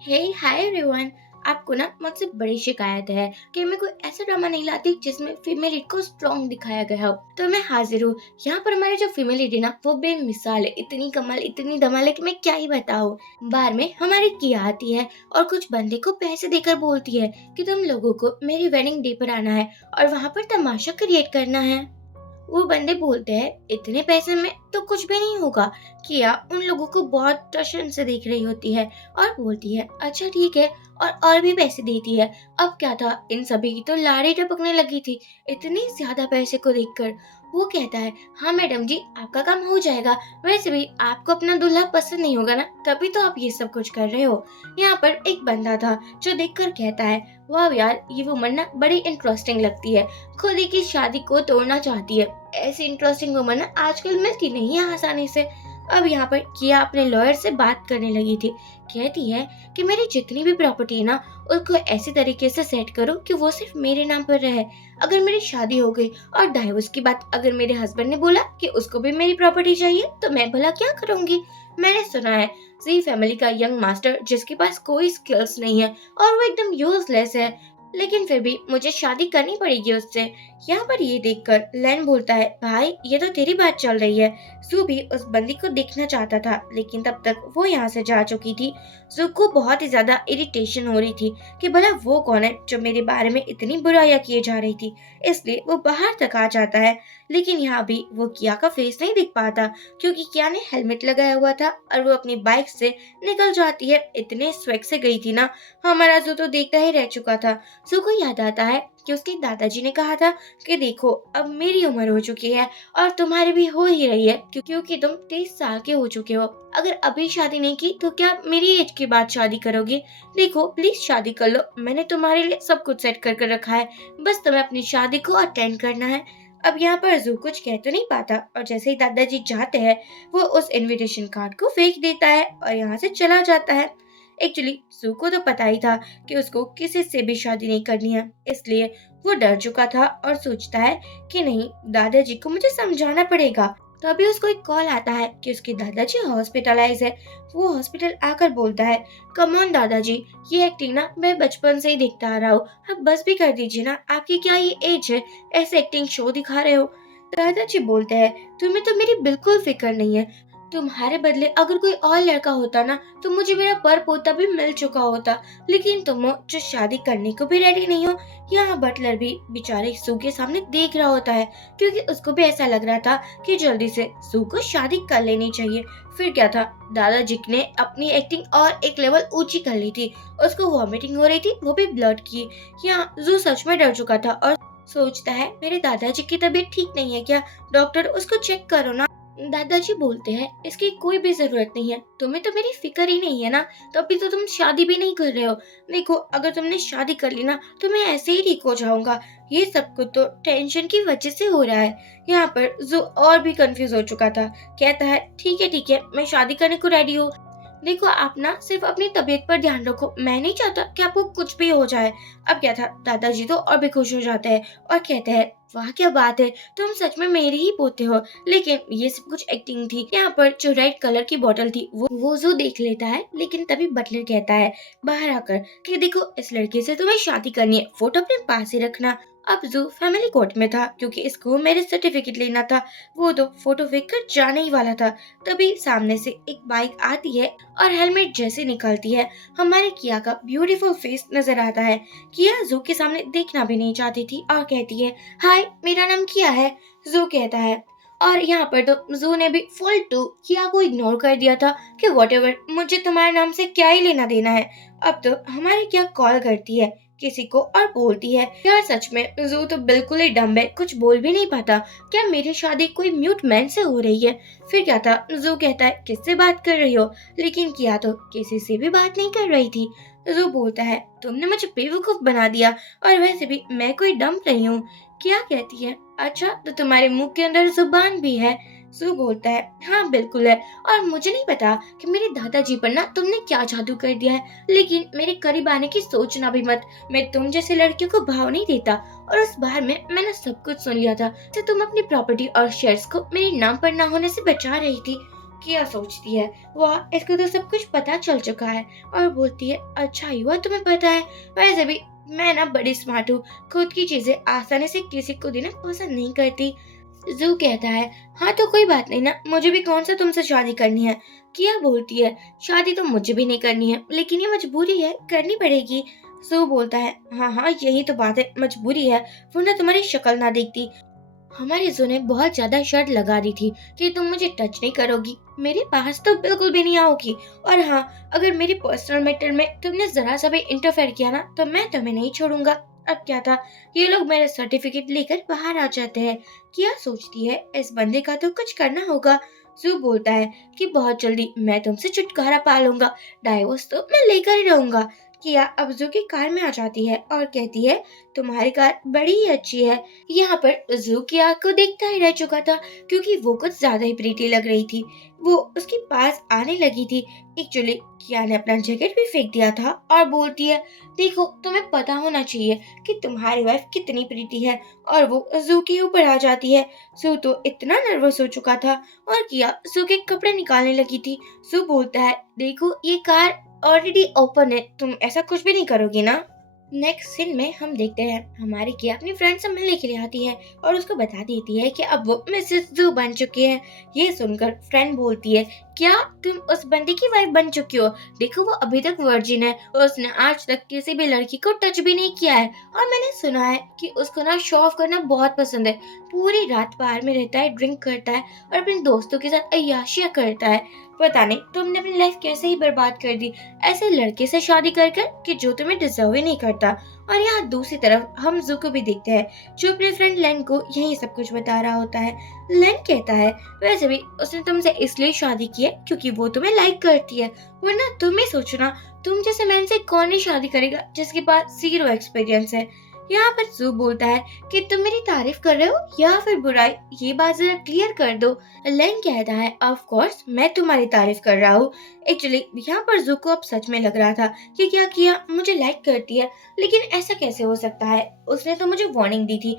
हे hi everyone. आपको ना मुझसे बड़ी शिकायत है कि मैं कोई ऐसा ड्रामा नहीं लाती जिसमें फीमेल लीड को स्ट्रॉन्ग दिखाया गया हो। तो मैं हाजिर हूँ। यहाँ पर हमारी जो फीमेल लीड है ना वो बेमिसाल है, इतनी कमाल इतनी धमाल है कि मैं क्या ही बताऊँ। बार में हमारी किया आती है और कुछ बंदे को पैसे देकर बोलती है कि तुम लोगों को मेरी वेडिंग डे पर आना है और वहाँ पर तमाशा क्रिएट करना है। वो बंदे बोलते हैं इतने पैसे में तो कुछ भी नहीं होगा। किया उन लोगों को बहुत टशन से देख रही होती है और बोलती है अच्छा ठीक है, और भी पैसे देती है। अब क्या था, इन सभी की तो लाड़ी टपकने लगी थी इतनी ज्यादा पैसे को देखकर। वो कहता है हाँ मैडम जी आपका काम हो जाएगा, वैसे भी आपको अपना दूल्हा पसंद नहीं होगा ना, तभी तो आप ये सब कुछ कर रहे हो। यहाँ पर एक बंदा था जो देखकर कहता है वाह यार ये वुमन ना बड़ी इंटरेस्टिंग लगती है, खुद ही की शादी को तोड़ना चाहती है। ऐसी इंटरेस्टिंग वुमन ना आजकल मिलती नहीं है आसानी से। अब यहाँ पर किया अपने लॉयर से बात करने लगी थी। कहती है कि मेरी जितनी भी प्रॉपर्टी है ना उसको ऐसे तरीके से सेट करो कि वो सिर्फ मेरे नाम पर रहे। अगर मेरी शादी हो गई और डाइवोर्स की बात अगर मेरे हस्बैंड ने बोला कि उसको भी मेरी प्रॉपर्टी चाहिए तो मैं भला क्या करूंगी। मैंने सुना है जी फैमिली का यंग मास्टर जिसके पास कोई स्किल्स नहीं है और वो एकदम यूजलेस है, लेकिन फिर भी मुझे शादी करनी पड़ेगी उससे। यहाँ पर ये देखकर लेन बोलता है भाई ये तो तेरी बात चल रही है। जू भी उस बंदी को देखना चाहता था लेकिन तब तक वो यहाँ से जा चुकी थी। जू को बहुत ही ज्यादा इरिटेशन हो रही थी कि भला वो कौन है जो मेरे बारे में इतनी बुराइयां किए जा रही थी, इसलिए वो बाहर तक आ जाता है। लेकिन यहाँ भी वो किया का फेस नहीं दिख पाता क्योंकि किया ने हेलमेट लगाया हुआ था और वो अपनी बाइक से निकल जाती है। इतने स्वेग से गई थी ना, हमारा जू तो देखता ही रह चुका था। जू को याद आता है कि उसके दादाजी ने कहा था कि देखो अब मेरी उम्र हो चुकी है और तुम्हारी भी हो ही रही है क्योंकि तुम 23 साल के हो चुके हो। अगर अभी शादी नहीं की तो क्या मेरी एज के बाद शादी करोगे। देखो प्लीज शादी कर लो, मैंने तुम्हारे लिए सब कुछ सेट कर रखा है, बस तुम्हें अपनी शादी को अटेंड करना है। अब यहाँ पर जू कुछ कह तो नहीं पाता और जैसे ही दादाजी जाते हैं वो उस इनविटेशन कार्ड को फेंक देता है और यहाँ से चला जाता है। एक्चुअली जू को तो पता ही था कि उसको किसी से भी शादी नहीं करनी है, इसलिए वो डर चुका था और सोचता है कि नहीं दादाजी को मुझे समझाना पड़ेगा। तभी उसको एक कॉल आता है कि उसके दादाजी हॉस्पिटलाइज है। वो हॉस्पिटल आकर बोलता है कम ऑन दादाजी, ये एक्टिंग ना मैं बचपन से ही देखता आ रहा हूँ, अब बस भी कर दीजिए ना, आपकी क्या ये एज है ऐसे एक्टिंग शो दिखा रहे हो। दादाजी बोलते हैं तुम्हें तो मेरी बिल्कुल फिक्र नहीं है, तुम्हारे बदले अगर कोई और लड़का होता ना तो मुझे मेरा पर पोता भी मिल चुका होता, लेकिन तुम हो जो शादी करने को भी रेडी नहीं हो। यहाँ बटलर भी बेचारे सू के सामने देख रहा होता है क्योंकि उसको भी ऐसा लग रहा था कि जल्दी से सू को शादी कर लेनी चाहिए। फिर क्या था, दादाजी ने अपनी एक्टिंग और एक लेवल ऊंची कर ली थी। उसको वॉमिटिंग हो रही थी, वो भी ब्लड की। यहाँ जू सच में डर चुका था और सोचता है मेरे दादाजी की तबीयत ठीक नहीं है क्या, डॉक्टर उसको चेक करो ना। दादाजी बोलते हैं इसकी कोई भी जरूरत नहीं है, तुम्हें तो मेरी फिक्र ही नहीं है ना, तो अभी तो तुम शादी भी नहीं कर रहे हो। देखो अगर तुमने शादी कर ली ना तो मैं ऐसे ही ठीक हो जाऊंगा, ये सब कुछ तो टेंशन की वजह से हो रहा है। यहाँ पर जो और भी कंफ्यूज हो चुका था कहता है ठीक है मैं शादी करने को रेडी हूँ। देखो आप ना सिर्फ अपनी तबीयत पर ध्यान रखो, मैं नहीं चाहता कि आपको कुछ भी हो जाए। अब क्या था, दादाजी तो और भी खुश हो जाते हैं और कहते हैं वाह क्या बात है, तुम सच में मेरे ही पोते हो। लेकिन ये सब कुछ एक्टिंग थी। यहाँ पर जो रेड कलर की बोतल थी वो जो देख लेता है, लेकिन तभी बटलर कहता है बाहर आकर कि देखो इस लड़के से तुम्हें शादी करनी है, फोटो अपने पास ही रखना। अब जू फैमिली कोर्ट में था क्योंकि इसको मैरिज सर्टिफिकेट लेना था। वो तो फोटो फेंक कर जाने ही वाला था। तभी सामने से एक बाइक आती है और हेलमेट जैसे निकलती है हमारे किया का ब्यूटीफुल फेस नजर आता है। किया जू के सामने देखना भी नहीं चाहती थी और कहती है हाय मेरा नाम किया है। जू कहता है और यहाँ पर तो जू ने भी फुल टू किया को इग्नोर कर दिया था कि व्हाटएवर, मुझे तुम्हारे नाम से क्या ही लेना देना है। अब तो हमारी क्या कॉल करती है किसी को और बोलती है यार सच में जू तो बिल्कुल ही डम्ब है, कुछ बोल भी नहीं पाता, क्या मेरी शादी कोई म्यूट मैन से हो रही है। फिर क्या था, जू कहता है किससे बात कर रही हो, लेकिन किया तो किसी से भी बात नहीं कर रही थी। जू बोलता है तुमने मुझे बेवकूफ बना दिया और वैसे भी मैं कोई डम्ब नहीं हूँ। क्या कहती है अच्छा तो तुम्हारे मुंह के अंदर जुबान भी है। जू बोलता है हाँ बिल्कुल है, और मुझे नहीं पता कि मेरे दादाजी पर ना तुमने क्या जादू कर दिया है, लेकिन मेरे करीब आने की सोचना भी मत, मैं तुम जैसे लड़कियों को भाव नहीं देता। और उस बार में मैंने सब कुछ सुन लिया था कि तुम अपनी प्रॉपर्टी और शेयर्स को मेरे नाम पर ना होने से बचा रही थी। किया सोचती है, वाह इसको तो सब कुछ पता चल चुका है, और बोलती है अच्छा हुआ तुम्हें पता है, वैसे भी मैं ना बड़ी स्मार्ट हूँ, खुद की चीजें आसानी से किसी को देना पसंद नहीं करती। जू कहता है हाँ तो कोई बात नहीं ना, मुझे भी कौन सा तुमसे शादी करनी है। किया बोलती है शादी तो मुझे भी नहीं करनी है, लेकिन ये मजबूरी है, करनी पड़ेगी। जू बोलता है हाँ हाँ यही तो बात है, मजबूरी है, वरना तुम्हारी शक्ल ना देखती। हमारी जू ने बहुत ज्यादा शर्त लगा दी थी कि तुम मुझे टच नहीं करोगी, मेरे पास तो बिल्कुल भी नहीं आओगी, और हाँ अगर मेरी पर्सनल मैटर में तुमने जरा सा भी इंटरफेयर किया ना तो मैं तुम्हें नहीं छोड़ूंगा। अब क्या था, ये लोग मेरा सर्टिफिकेट लेकर बाहर आ जाते हैं। क्या सोचती है इस बंदे का तो कुछ करना होगा। जू बोलता है कि बहुत जल्दी मैं तुमसे छुटकारा पा लूंगा, डाइवोर्स तो मैं लेकर ही रहूंगा। किया अब जू की कार में आ जाती है और कहती है तुम्हारी कार बड़ी ही अच्छी है। यहाँ पर जू किया को देखता ही रह चुका था, क्योंकि वो कुछ ज्यादा ही प्रीटी लग रही थी। वो उसके पास आने लगी थी। एक्चुअली किया ने अपना जैकेट भी फेंक दिया था और बोलती है देखो तुम्हें पता होना चाहिए कि तुम्हारी वाइफ कितनी प्रीटी है, और वो जू के ऊपर आ जाती है। जू तो इतना नर्वस हो चुका था और किया जू के कपड़े निकालने लगी थी। जू बोलता है देखो ये कार ऑलरेडी ओपन है, तुम ऐसा कुछ भी नहीं करोगी ना। नेक्स्ट सीन में हम देखते हैं हमारी किया अपनी फ्रेंड से मिलने के लिए आती है और उसको बता देती है कि अब वो मिसेस जू बन चुकी है। ये सुनकर फ्रेंड बोलती है क्या तुम उस बंदे की वाइफ बन चुकी हो, देखो वो अभी तक वर्जिन है, उसने आज तक किसी भी लड़की को टच भी नहीं किया है, और मैंने सुना है कि उसको ना शो ऑफ करना बहुत पसंद है, पूरी रात बाहर में रहता है, ड्रिंक करता है और अपने दोस्तों के साथ अय्याशियां करता है। पता नहीं तुमने अपनी लाइफ कैसे ही बर्बाद कर दी ऐसे लड़के से शादी कर कर कि जो तुम्हें डिजर्व ही नहीं करता। और यहाँ दूसरी तरफ हम जू को भी देखते हैं जो अपने फ्रेंड लेन को यही सब कुछ बता रहा होता है। लेन कहता है वैसे भी उसने तुमसे इसलिए शादी की है क्योंकि वो तुम्हें लाइक करती है, वरना तुम ही सोचो ना, तुम जैसे मैन से कौन ही शादी करेगा जिसके पास जीरो एक्सपीरियंस है। यहाँ पर जू बोलता है कि तुम मेरी तारीफ कर रहे हो या फिर बुराई, ये बात जरा क्लियर कर दो। लेन कहता है ऑफ कोर्स मैं तुम्हारी तारीफ कर रहा हूँ। एक्चुअली यहाँ पर जू को अब सच में लग रहा था कि क्या किया मुझे लाइक करती है, लेकिन ऐसा कैसे हो सकता है, उसने तो मुझे वार्निंग दी थी।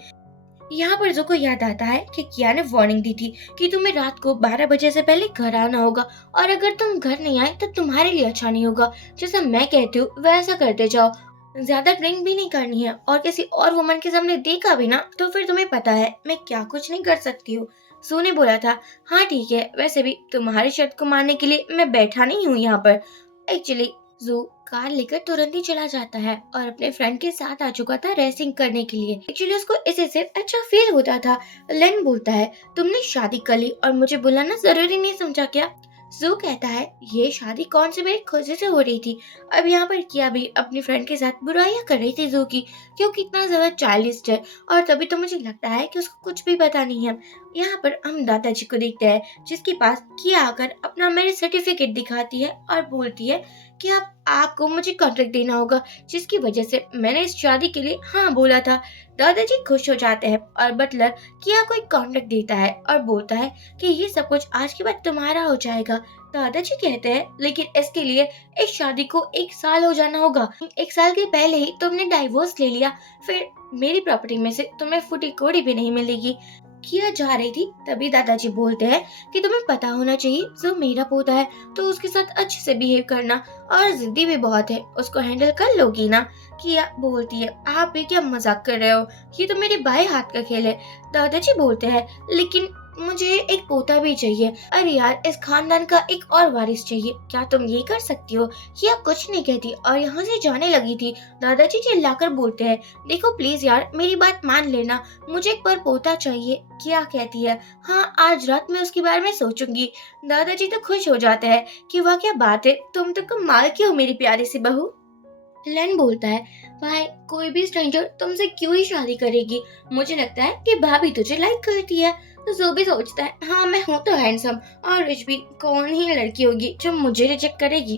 यहाँ पर जो को याद आता है कि किया ने वार्निंग दी थी कि तुम्हें रात को 12 बजे से पहले घर आना होगा, और अगर तुम घर नहीं आए तो तुम्हारे लिए अच्छा नहीं होगा, जैसा मैं कहती हूँ वैसा करते जाओ, ज्यादा ड्रिंक भी नहीं करनी है, और किसी और वुमन के सामने देखा भी ना तो फिर तुम्हें पता है मैं क्या कुछ नहीं कर सकती हूँ। सू ने बोला था हाँ ठीक है, वैसे भी तुम्हारी शर्त को मानने के लिए मैं बैठा नहीं हूँ यहाँ पर। एक्चुअली जू कार लेकर तुरंत ही चला जाता है और अपने फ्रेंड के साथ आ चुका था रेसिंग करने के लिए। एक्चुअली उसको इसी से अच्छा फील होता था। लेन बोलता है तुमने शादी कर ली और मुझे बुलाना जरूरी नहीं समझा क्या। जू कहता है ये शादी कौन सी मेरी खुशी से हो रही थी। अब यहाँ पर किया भी अपनी फ्रेंड के साथ बुराइयां कर रही थी जू की, क्यों कितना ज्यादा चाइल्डिश है, और तभी तो मुझे लगता है कि उसको कुछ भी पता नहीं है। यहाँ पर हम दादाजी को देखते हैं जिसके पास किया आकर अपना मैरिज सर्टिफिकेट दिखाती है और बोलती है कि अब आपको मुझे कॉन्ट्रैक्ट देना होगा, जिसकी वजह से मैंने इस शादी के लिए हाँ बोला था। दादाजी खुश हो जाते हैं और बटलर किया को एक कॉन्ट्रैक्ट देता है और बोलता है कि ये सब कुछ आज के बाद तुम्हारा हो जाएगा। दादाजी कहते हैं लेकिन इसके लिए इस शादी को 1 साल हो जाना होगा, 1 साल के पहले ही तुमने डाइवोर्स ले लिया, फिर मेरी प्रॉपर्टी में से तुम्हें फूटी कोड़ी भी नहीं मिलेगी। किया जा रही थी तभी दादाजी बोलते हैं कि तुम्हें पता होना चाहिए जो मेरा पोता है तो उसके साथ अच्छे से बिहेव करना, और जिद्दी भी बहुत है, उसको हैंडल कर लोगी ना। किया बोलती है आप भी क्या मजाक कर रहे हो, ये तो मेरे बाएं हाथ का खेल है। दादाजी बोलते हैं लेकिन मुझे एक पोता भी चाहिए, अरे यार इस खानदान का एक और वारिस चाहिए, क्या तुम ये कर सकती हो। किया कुछ नहीं कहती और यहाँ से जाने लगी थी। दादाजी चिल्लाकर बोलते हैं देखो प्लीज यार मेरी बात मान लेना, मुझे एक पर पोता चाहिए। क्या कहती है हाँ आज रात में उसके बारे में सोचूंगी। दादाजी तो खुश हो जाते हैं कि वाह क्या बात है, तुम तो कमाल की हो मेरी प्यारी सी बहू। लेन बोलता है भाई कोई भी स्ट्रेंजर तुमसे क्यों ही शादी करेगी, मुझे लगता है कि भाभी तुझे लाइक करती है। तो जो भी सोचता है हाँ मैं हूँ तो हैंडसम और रिच भी, कौन ही लड़की होगी जो मुझे रिजेक्ट करेगी।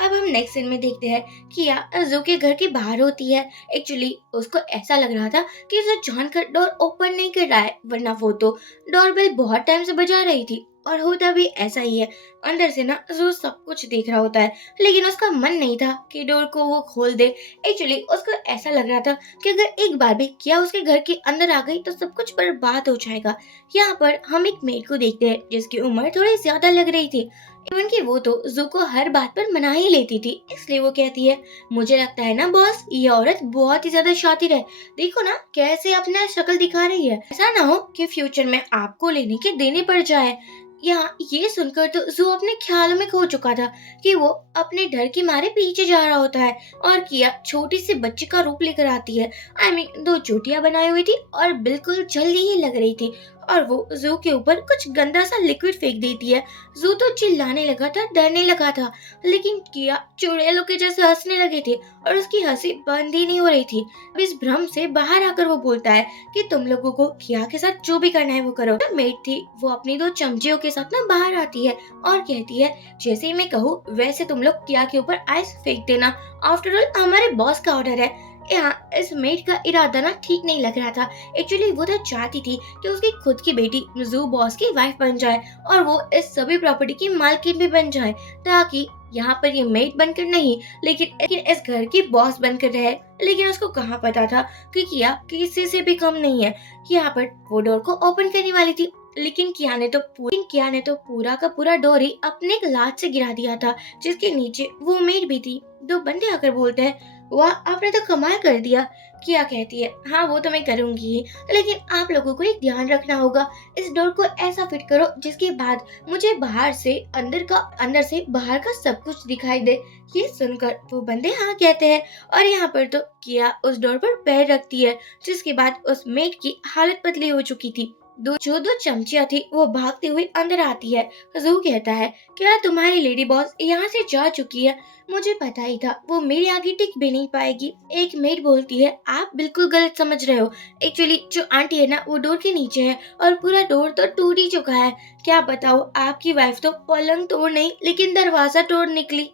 अब हम नेक्स्ट सीन में देखते हैं कि जो के घर के बाहर होती है। एक्चुअली उसको ऐसा लग रहा था कि उसे जानकर डोर ओपन नहीं कर रहा है, वरना वो तो डोरबेल बहुत टाइम से बजा रही थी, और होता भी ऐसा ही है। अंदर से ना जू सब कुछ देख रहा होता है, लेकिन उसका मन नहीं था कि डोर को वो खोल दे। एक्चुअली उसको ऐसा लग रहा था कि अगर एक बार भी किया उसके घर के अंदर आ गई तो सब कुछ बर्बाद हो जाएगा। यहाँ पर हम एक मेड को देखते हैं जिसकी उम्र थोड़ी ज्यादा लग रही थी। इवन कि वो तो जू को हर बात पर मना ही लेती थी, इसलिए वो कहती है, मुझे लगता है ना बॉस, ये औरत बहुत ही ज्यादा शातिर है। देखो ना कैसे अपना शक्ल दिखा रही है, ऐसा ना हो कि फ्यूचर में आपको लेने के देने पड़ जाए। यहाँ ये सुनकर तो जू अपने ख्यालों में खो चुका था कि वो अपने डर के मारे पीछे जा रहा होता है और किया छोटी सी बच्ची का रूप लेकर आती है। दो चोटियां बनाई हुई थी और बिल्कुल जल्दी ही लग रही थी, और वो जू के ऊपर कुछ गंदा सा लिक्विड फेंक देती है। जू तो चिल्लाने लगा था, डरने लगा था, लेकिन किया चुड़ैलों के जैसे हंसने लगे थे और उसकी हंसी बंद ही नहीं हो रही थी। अब इस भ्रम से बाहर आकर वो बोलता है कि तुम लोगों को किया के साथ जो भी करना है वो करो। मेट थी वो अपनी दो चमचियों के साथ ना बाहर आती है और कहती है, जैसे ही मैं कहूँ वैसे तुम लोग किया के ऊपर आइस फेंक देना, आफ्टर ऑल हमारे बॉस का ऑर्डर है। यहाँ इस मेट का इरादा ना ठीक नहीं लग रहा था। एक्चुअली वो तो चाहती थी कि उसकी खुद की बेटी जू बॉस की वाइफ बन जाए और वो इस सभी प्रॉपर्टी की मालकिन भी बन जाए, ताकि यहाँ पर ये मेट बनकर नहीं लेकिन इस घर की बॉस बनकर रहे। लेकिन उसको कहाँ पता था कि किया किसी से भी कम नहीं है। यहाँ पर वो डोर को ओपन करने वाली थी, लेकिन किया ने तो पूरा का पूरा डोर ही अपने एक लात से गिरा दिया था, जिसके नीचे वो मेट भी थी। दो बंदे आकर बोलते हैं, वाह आपने तो कमाल कर दिया। किया कहती है, हाँ वो तो मैं करूंगी ही, लेकिन आप लोगों को एक ध्यान रखना होगा, इस डोर को ऐसा फिट करो जिसके बाद मुझे बाहर से अंदर से बाहर का सब कुछ दिखाई दे। ये सुनकर वो बंदे हाँ कहते हैं और यहाँ पर तो किया उस डोर पर पैर रखती है, जिसके बाद उस मेट की हालत पतली हो चुकी थी। दो चमचियां थी वो भागते हुए अंदर आती है। जू कहता है, क्या तुम्हारी लेडी बॉस यहाँ से जा चुकी है? मुझे पता ही था वो मेरे आगे टिक भी नहीं पाएगी। एक मेड बोलती है, आप बिल्कुल गलत समझ रहे हो। एक्चुअली जो आंटी है ना वो डोर के नीचे है और पूरा डोर तो टूट ही चुका है। क्या बताओ, आपकी वाइफ तो पलंग तोड़ नहीं लेकिन दरवाजा तोड़ निकली।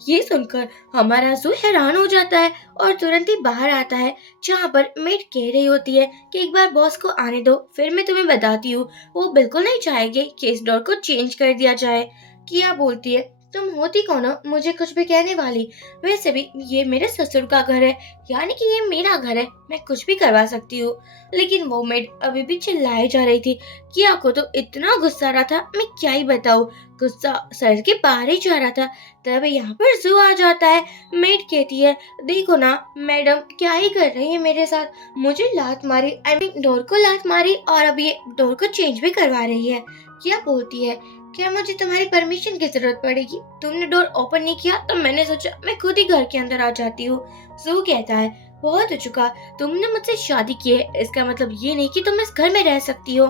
ये सुनकर हमारा जू हैरान हो जाता है और तुरंत ही बाहर आता है, जहाँ पर मेड कह रही होती है कि एक बार बॉस को आने दो फिर मैं तुम्हें बताती हूँ। वो बिल्कुल नहीं चाहेंगे कि इस डोर को चेंज कर दिया जाए। किया बोलती है, तुम होती कौन हो मुझे कुछ भी कहने वाली? वैसे भी ये मेरे ससुर का घर है, यानी कि ये मेरा घर है, मैं कुछ भी करवा सकती हूँ। लेकिन वो मेड अभी भी चिल्लाए जा रही थी। किया को तो इतना गुस्सा आ रहा था, मैं क्या ही बताऊँ, गुस्सा सर के पार ही जा रहा था। तब यहाँ पर जू आ जाता है। मेड कहती है, देखो ना मैडम क्या ही कर रही है मेरे साथ, मुझे लात मारी, डोर को लात मारी और अब ये डोर को चेंज भी करवा रही है। क्या बोलती है, क्या मुझे तुम्हारी परमिशन की जरूरत पड़ेगी? तुमने डोर ओपन नहीं किया तो मैंने सोचा मैं खुद ही घर के अंदर आ जाती हूँ। जू कहता है, बहुत हो चुका, तुमने मुझसे शादी की है इसका मतलब ये नहीं कि तुम इस घर में रह सकती हो।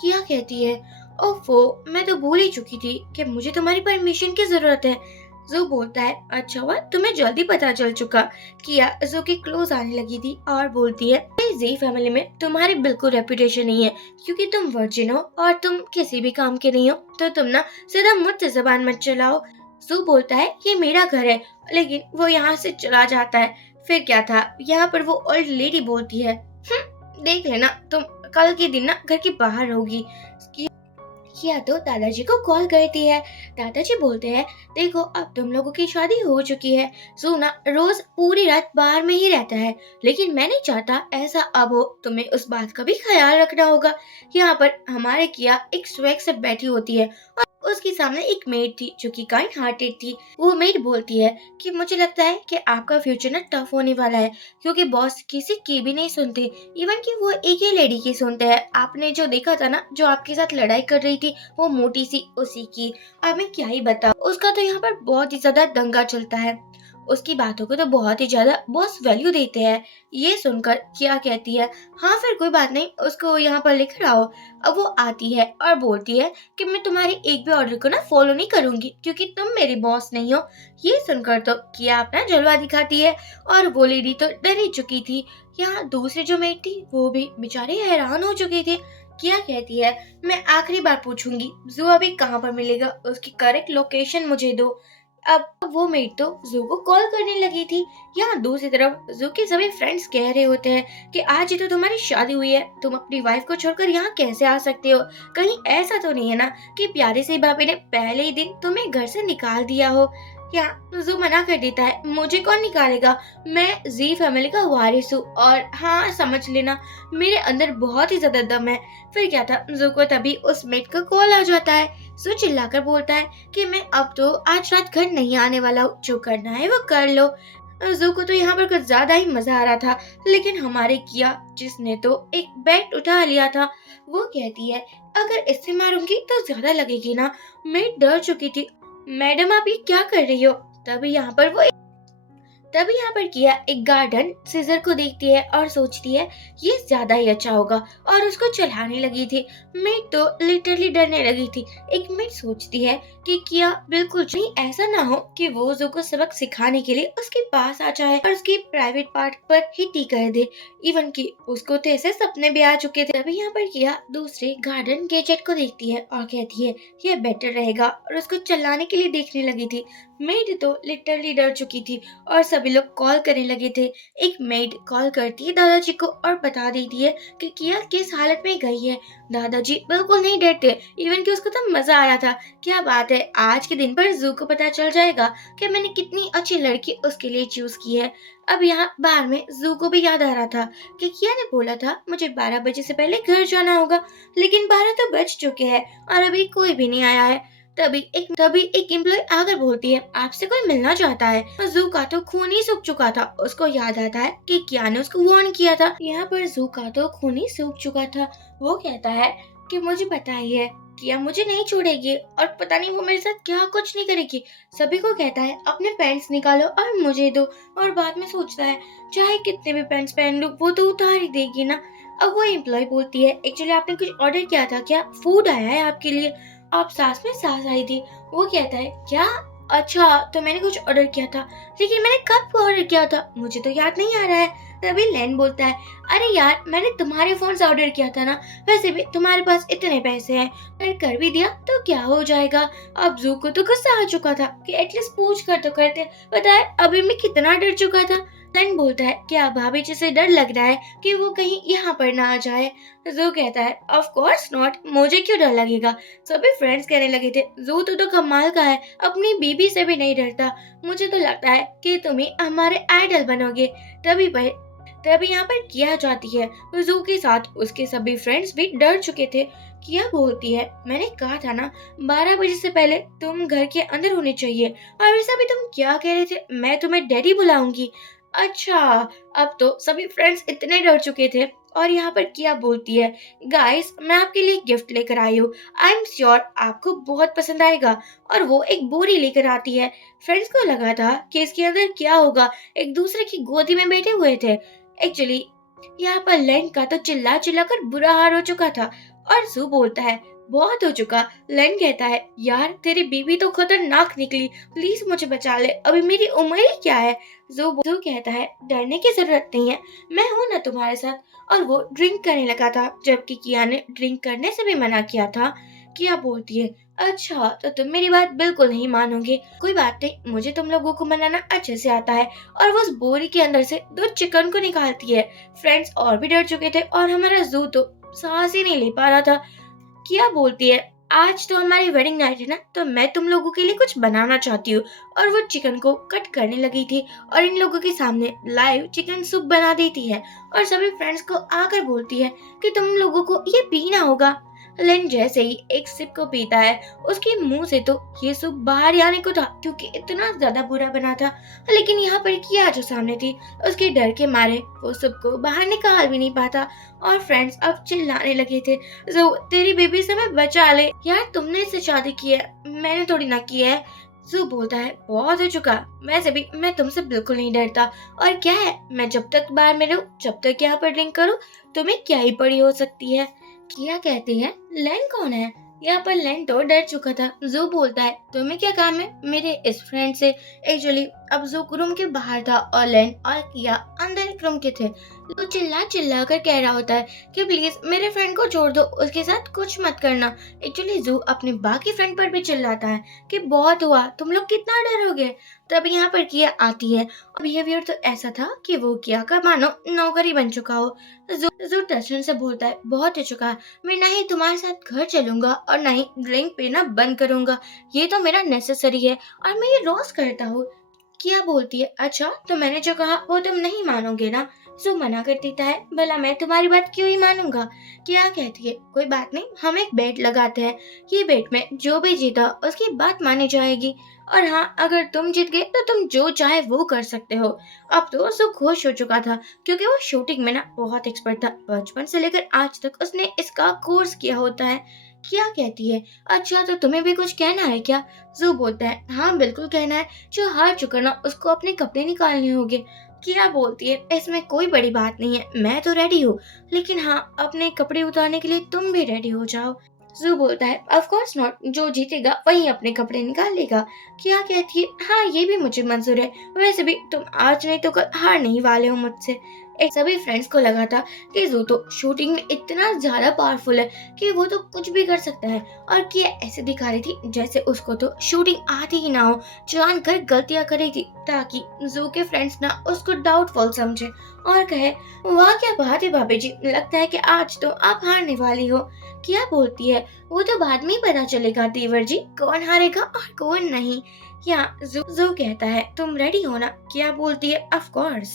किया कहती है, ओफो मैं तो भूल ही चुकी थी कि मुझे तुम्हारी परमिशन की जरूरत है। जू बोलता है, अच्छा हुआ तुम्हें जल्दी पता चल चुका। किया जू के क्लोज आने लगी थी और बोलती है, जी फैमिली में तुम्हारी बिल्कुल रेपुटेशन नहीं है, क्योंकि तुम वर्जिन हो और तुम किसी भी काम के नहीं हो, तो तुम ना सीधा मुझसे जबान मत चलाओ। जू बोलता है, ये मेरा घर है, लेकिन वो यहाँ से चला जाता है। फिर क्या था, यहाँ पर वो ओल्ड लेडी बोलती है, देख लेना तुम कल के दिन ना घर के बाहर रहोगी। किया तो दादाजी को कॉल करती है। दादाजी बोलते हैं, देखो अब तुम लोगों की शादी हो चुकी है, सोना रोज पूरी रात बाहर में ही रहता है, लेकिन मैं नहीं चाहता ऐसा अब हो, तुम्हें उस बात का भी ख्याल रखना होगा। यहाँ पर हमारे किया एक स्वैग से बैठी होती है और उसके सामने एक मेड थी जो कि काइंड हार्टेड थी। वो मेड बोलती है कि मुझे लगता है कि आपका फ्यूचर ना टफ होने वाला है, क्योंकि बॉस किसी की भी नहीं सुनते, इवन कि वो एक ही लेडी की सुनते हैं। आपने जो देखा था ना, जो आपके साथ लड़ाई कर रही थी, वो मोटी सी उसी की। अब मैं क्या ही बताऊं, उसका तो यहाँ पर बहुत ही ज्यादा दंगा चलता है, उसकी बातों को तो बहुत ही ज्यादा बॉस वैल्यू देते हैं। ये सुनकर क्या कहती है, हाँ फिर कोई बात नहीं, उसको यहाँ पर लिख रहा हो। अब वो आती है और बोलती है कि मैं तुम्हारे एक भी ऑर्डर को ना फॉलो नहीं करूंगी, क्योंकि तुम मेरी बॉस नहीं हो। ये सुनकर तो किया अपना जलवा दिखाती है और वो लेडी तो डर ही चुकी थी। यहाँ दूसरी जो मेट थी वो भी बेचारी हैरान हो चुकी थी। क्या कहती है, मैं आखिरी बार पूछूंगी, जू अभी कहाँ पर मिलेगा, उसकी करेक्ट लोकेशन मुझे दो। अब वो मेड तो जू को कॉल करने लगी थी। यहाँ दूसरी तरफ जू के सभी फ्रेंड्स कह रहे होते हैं कि आज ही तो तुम्हारी शादी हुई है, तुम अपनी वाइफ को छोड़कर यहाँ कैसे आ सकते हो? कहीं ऐसा तो नहीं है ना कि प्यारी सी भाभी ने पहले ही दिन तुम्हें घर से निकाल दिया हो? यहाँ जू मना कर देता है, मुझे कौन निकालेगा, मैं जी फैमिली का वारिस हूँ और हाँ समझ लेना मेरे अंदर बहुत ही ज्यादा दम है। फिर क्या था, जू को तभी उस मेट का कॉल आ जाता है। जू चिल्लाकर बोलता है कि मैं अब तो आज रात घर नहीं आने वाला हूँ, जो करना है वो कर लो। जू को तो यहाँ पर कुछ ज्यादा ही मजा आ रहा था, लेकिन हमारे किया जिसने तो एक बैट उठा लिया था, वो कहती है अगर इससे मारूंगी तो ज्यादा लगेगी ना। मैं डर चुकी थी। मैडम आप ये क्या कर रही हो? तभी यहाँ पर किया एक गार्डन सीजर को देखती है और सोचती है ये ज्यादा ही अच्छा होगा, और उसको चलाने लगी थी। मेट तो लिटरली डरने लगी थी। एक मिनट सोचती है कि किया बिल्कुल नहीं ऐसा ना हो कि वो जू को सबक सिखाने के लिए उसके पास आ जाए और उसकी प्राइवेट पार्ट पर हिट ही कर दे। इवन कि उसको तो ऐसे सपने भी आ चुके थे। तभी यहाँ पर किया दूसरे गार्डन गैजेट को देखती है और कहती है ये बेटर रहेगा, और उसको चलाने के लिए देखने लगी थी। मेट तो लिटरली डर चुकी थी और सभी लोग कॉल करने लगे थे। एक मेड कॉल करती है दादाजी को और बता देती है कि किया किस हालत में गई है। दादाजी बिल्कुल नहीं डरते, इवन कि उसको तो मजा आ रहा था। क्या बात है, आज के दिन पर जू को पता चल जाएगा कि मैंने कितनी अच्छी लड़की उसके लिए चूज की है। अब यहाँ बार में जू को भी याद आ रहा था कि किया ने बोला था मुझे 12 बजे से पहले घर जाना होगा, लेकिन 12 तो बज चुके हैं और अभी कोई भी नहीं आया है। तभी एक एम्प्लॉय आकर बोलती है आपसे कोई मिलना चाहता है। और जू का तो खून ही सूख चुका था। उसको याद आता है कि किया ने उसको वार्न किया था। यहाँ पर जू का तो खून ही सूख चुका था। वो कहता है कि मुझे पता ही है किया मुझे नहीं छोड़ेगी और पता नहीं वो मेरे साथ क्या कुछ नहीं करेगी। सभी को कहता है अपने पैंट्स निकालो और मुझे दो, और बाद में सोचता है चाहे कितने भी पैंट्स पहन लूं वो तो उतार ही देगी ना। अब वो एम्प्लॉय बोलती है एक्चुअली आपने कुछ ऑर्डर किया था क्या? फूड आया है आपके लिए। आप सास में सास आई थी। वो कहता है क्या? अच्छा तो मैंने कुछ ऑर्डर किया था, लेकिन मैंने कब ऑर्डर किया था मुझे तो याद नहीं आ रहा है। तभी लेन बोलता है अरे यार मैंने तुम्हारे फोन से ऑर्डर किया था ना, वैसे भी तुम्हारे पास इतने पैसे हैं, अगर कर भी दिया तो क्या हो जाएगा। अब जू को तो गुस्सा आ चुका था कि एटलीस्ट पूछ कर तो करते, पता है अभी मैं कितना डर चुका था। लेन बोलता है क्या भाभी जी से डर लग रहा है कि वो कहीं यहाँ पर ना आ जाए। जू कहता है ऑफ कोर्स नॉट, मुझे क्यों डर लगेगा। सभी फ्रेंड्स कहने लगे थे जू तो कमाल का है, अपनी बीबी से भी नहीं डरता। मुझे तो लगता है कि तुम ही हमारे आइडल बनोगे। तभी पर तभी यहाँ पर किया जाती है। जू के साथ उसके सभी फ्रेंड्स भी डर चुके थे। किया बोलती है मैंने कहा था ना 12 बजे से पहले तुम घर के अंदर होने चाहिए, और वैसे भी तुम क्या कह रहे थे मैं तुम्हें डैडी बुलाऊंगी। अच्छा, अब तो सभी फ्रेंड्स इतने डर चुके थे। और यहाँ पर किया बोलती है गाइस मैं आपके लिए गिफ्ट लेकर आई हूँ, आई एम श्योर आपको बहुत पसंद आएगा। और वो एक बोरी लेकर आती है। फ्रेंड्स को लगा था कि इसके अंदर क्या होगा, एक दूसरे की गोदी में बैठे हुए थे। एक्चुअली यहाँ पर लेन का तो चिल्ला चिल्ला कर बुरा हाल हो चुका था। और जू बोलता है बहुत हो चुका। लेन कहता है यार तेरी बीवी तो खतरनाक निकली, प्लीज मुझे बचा ले, अभी मेरी उम्र ही क्या है। जू कहता है डरने की जरूरत नहीं है, मैं हूं ना तुम्हारे साथ। और वो ड्रिंक करने लगा था, जबकि किया ने ड्रिंक करने से भी मना किया था। किया बोलती है अच्छा तो तुम मेरी बात बिल्कुल नहीं मानोगे, कोई बात नहीं, मुझे तुम लोगों को मनाना अच्छे से आता है। और वो उस बोरी के अंदर से 2 चिकन को निकालती है। फ्रेंड्स और भी डर चुके थे और हमारा जू तो सांस ही नहीं ले पा रहा था। किया बोलती है आज तो हमारी वेडिंग नाइट है ना, तो मैं तुम लोगों के लिए कुछ बनाना चाहती हूँ। और वो चिकन को कट करने लगी थी और इन लोगों के सामने लाइव चिकन सूप बना देती है। और सभी फ्रेंड्स को आकर बोलती है कि तुम लोगों को ये पीना होगा। लेन जैसे ही एक सिप को पीता है, उसके मुंह से तो ये सूप बाहर ही आने को था, क्योंकि इतना ज्यादा बुरा बना था। लेकिन यहाँ पर किया जो सामने थी, उसके डर के मारे वो सूप को बाहर निकाल भी नहीं पाता। और फ्रेंड्स अब चिल्लाने लगे थे जो तेरी बेबी से मैं बचा ले, यार तुमने इससे शादी की है, मैंने थोड़ी ना की है। जू बोलता है बहुत हो चुका, वैसे भी मैं तुमसे बिल्कुल नहीं डरता, और क्या है मैं जब तक बाहर में रहूं जब तक यहाँ पर ड्रिंक करूं तुम्हें क्या ही पड़ी हो सकती है। किया कहती है लेन कौन है? यहाँ पर लेन तो डर चुका था। जू बोलता है तुम्हें क्या काम है मेरे इस फ्रेंड से। एक्चुअली अब जू रूम के बाहर था और लेन और किया अंदर एक रूम के थे। वो चिल्ला चिल्ला कर कह रहा होता है कि प्लीज मेरे फ्रेंड को छोड़ दो, उसके साथ कुछ मत करना। एक्चुअली जू अपने बाकी फ्रेंड पर भी चिल्लाता है कि बहुत हुआ, तुम लोग कितना डरोगे। तब यहाँ पर किया आती है और बिहेवियर तो ऐसा था कि वो किया का मानो नौकरी बन चुका हो। जू टेंशन से बोलता है बहुत हो चुका है, मैं ना ही तुम्हारे साथ घर चलूंगा और ना ही ड्रिंक पीना बंद करूंगा, ये तो मेरा नेसेसरी है और मैं ये रोज करता हूँ। किया बोलती है अच्छा तो मैंने जो कहा वो तुम नहीं मानोगे ना। सो मना कर देता है भला मैं तुम्हारी बात क्यों ही मानूंगा। किया कहती है कोई बात नहीं, हम एक बेट लगाते हैं, ये बेट में जो भी जीता उसकी बात मानी जाएगी, और हाँ अगर तुम जीत गए तो तुम जो चाहे वो कर सकते हो। अब तो सो खुश हो चुका था क्योंकि वो शूटिंग में ना बहुत एक्सपर्ट था, बचपन से लेकर आज तक उसने इसका कोर्स किया होता है। क्या कहती है अच्छा तो तुम्हें भी कुछ कहना है क्या। जू बोलता है हाँ बिल्कुल कहना है, जो हार चुका ना उसको अपने कपड़े निकालने होंगे। किया बोलती है इसमें कोई बड़ी बात नहीं है, मैं तो रेडी हूँ, लेकिन हाँ अपने कपड़े उतारने के लिए तुम भी रेडी हो जाओ। जू बोलता है ऑफ कोर्स नॉट, जो जीतेगा वही अपने कपड़े निकालेगा। किया कहती है हाँ ये भी मुझे मंजूर है, वैसे भी तुम आज नहीं तो कल हार नहीं वाले हो मुझसे। एक सभी फ्रेंड्स को लगा था कि जू तो शूटिंग में इतना ज्यादा पावरफुल है कि वो तो कुछ भी कर सकता है, और किया ऐसे दिखा रही थी जैसे उसको तो शूटिंग आती ही ना हो, जानकर गलतियां करी थी ताकि जू के फ्रेंड्स ना उसको डाउटफुल समझे और कहे वाह क्या बात है भाभी जी, लगता है कि आज तो आप हारने वाली हो। क्या बोलती है वो तो बाद में ही पता चलेगा देवर जी, कौन हारेगा और कौन नहीं। या जू कहता है तुम रेडी हो ना। क्या बोलती है ऑफ कोर्स।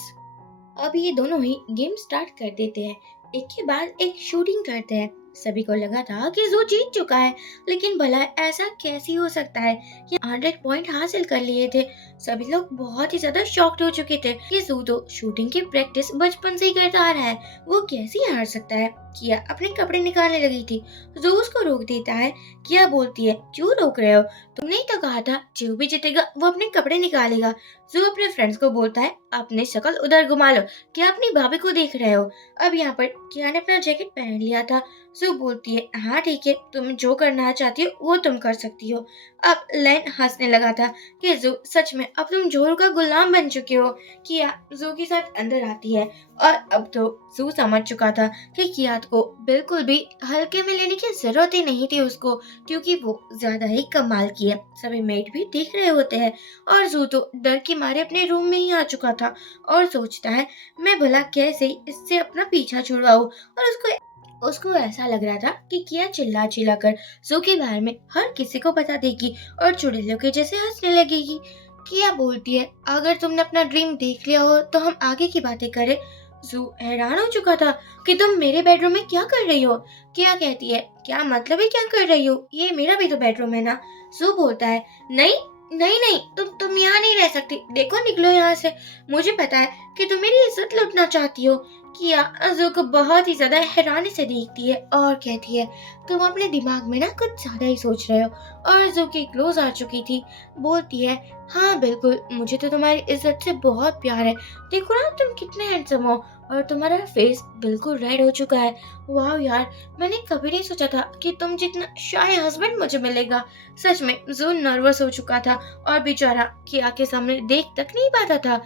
अब ये दोनों ही गेम स्टार्ट कर देते हैं, एक के बाद एक शूटिंग करते हैं। सभी को लगा था कि जू जीत चुका है, लेकिन भला ऐसा कैसे हो सकता है, ये 100 पॉइंट हासिल कर लिए थे। सभी लोग बहुत ही ज्यादा शॉक्ड हो चुके थे कि जू तो शूटिंग की प्रैक्टिस बचपन से ही करता आ रहा है, वो कैसे हार सकता है। किया अपने कपड़े निकालने लगी थी, जू उसको रोक देता है। किया बोलती है क्यों रोक रहे हो, तुमने ही तो कहा था जो भी जीतेगा वो अपने कपड़े निकालेगा। जू अपने फ्रेंड्स को बोलता है अपनी शक्ल उधर घुमा लो, क्या अपनी भाभी को देख रहे हो। अब यहाँ पर किया ने अपना जैकेट पहन लिया था। जू बोलती है हाँ ठीक है, तुम जो करना चाहती हो वो तुम कर सकती हो। अब लैन हंसने लगा था कि जू सच में अब तुम जोरू का गुलाम बन चुके हो। किया जू के साथ अंदर आती है और अब तो जू समझ चुका था कि कियात को बिल्कुल भी हल्के में लेने की जरूरत ही नहीं थी उसको, क्योंकि वो ज्यादा ही कमाल की है। सभी मेट भी देख रहे होते हैं और जू तो डर के मारे अपने रूम में ही आ चुका था और सोचता है मैं भला कैसे इससे अपना पीछा छुड़वाऊं, और उसको ऐसा लग रहा था कि किया चिल्ला चिल्ला कर जू के बारे में हर किसी को बता देगी और चुड़ैलों के जैसे हंसने लगेगी। किया बोलती है अगर तुमने अपना ड्रीम देख लिया हो तो हम आगे की बातें करें। जू हैरान हो चुका था कि तुम मेरे बेडरूम में क्या कर रही हो। किया कहती है क्या मतलब है क्या कर रही हो, ये मेरा भी तो बेडरूम है ना। जू बोलता है नहीं नहीं नहीं, तुम यहाँ नहीं रह सकती, देखो निकलो यहाँ से, मुझे पता है कि तुम मेरी इज्जत लूटना चाहती हो। किया अजू को बहुत ही ज्यादा हैरानी से देखती है और कहती है तुम अपने दिमाग में ना कुछ ज्यादा ही सोच रहे हो, और अजू की क्लोज आ चुकी थी। बोलती है हाँ बिल्कुल, मुझे तो तुम्हारी इज्जत से बहुत प्यार है, देखो ना तुम कितने हैंडसम हो और तुम्हारा फेस बिल्कुल रेड हो चुका है। वाह यार, मैंने कभी नहीं सोचा था कि तुम जितना शाय हस्बैंड मुझे मिलेगा। सच में जू नर्वस हो चुका था और बेचारा किया के सामने देख तक नहीं पाता था।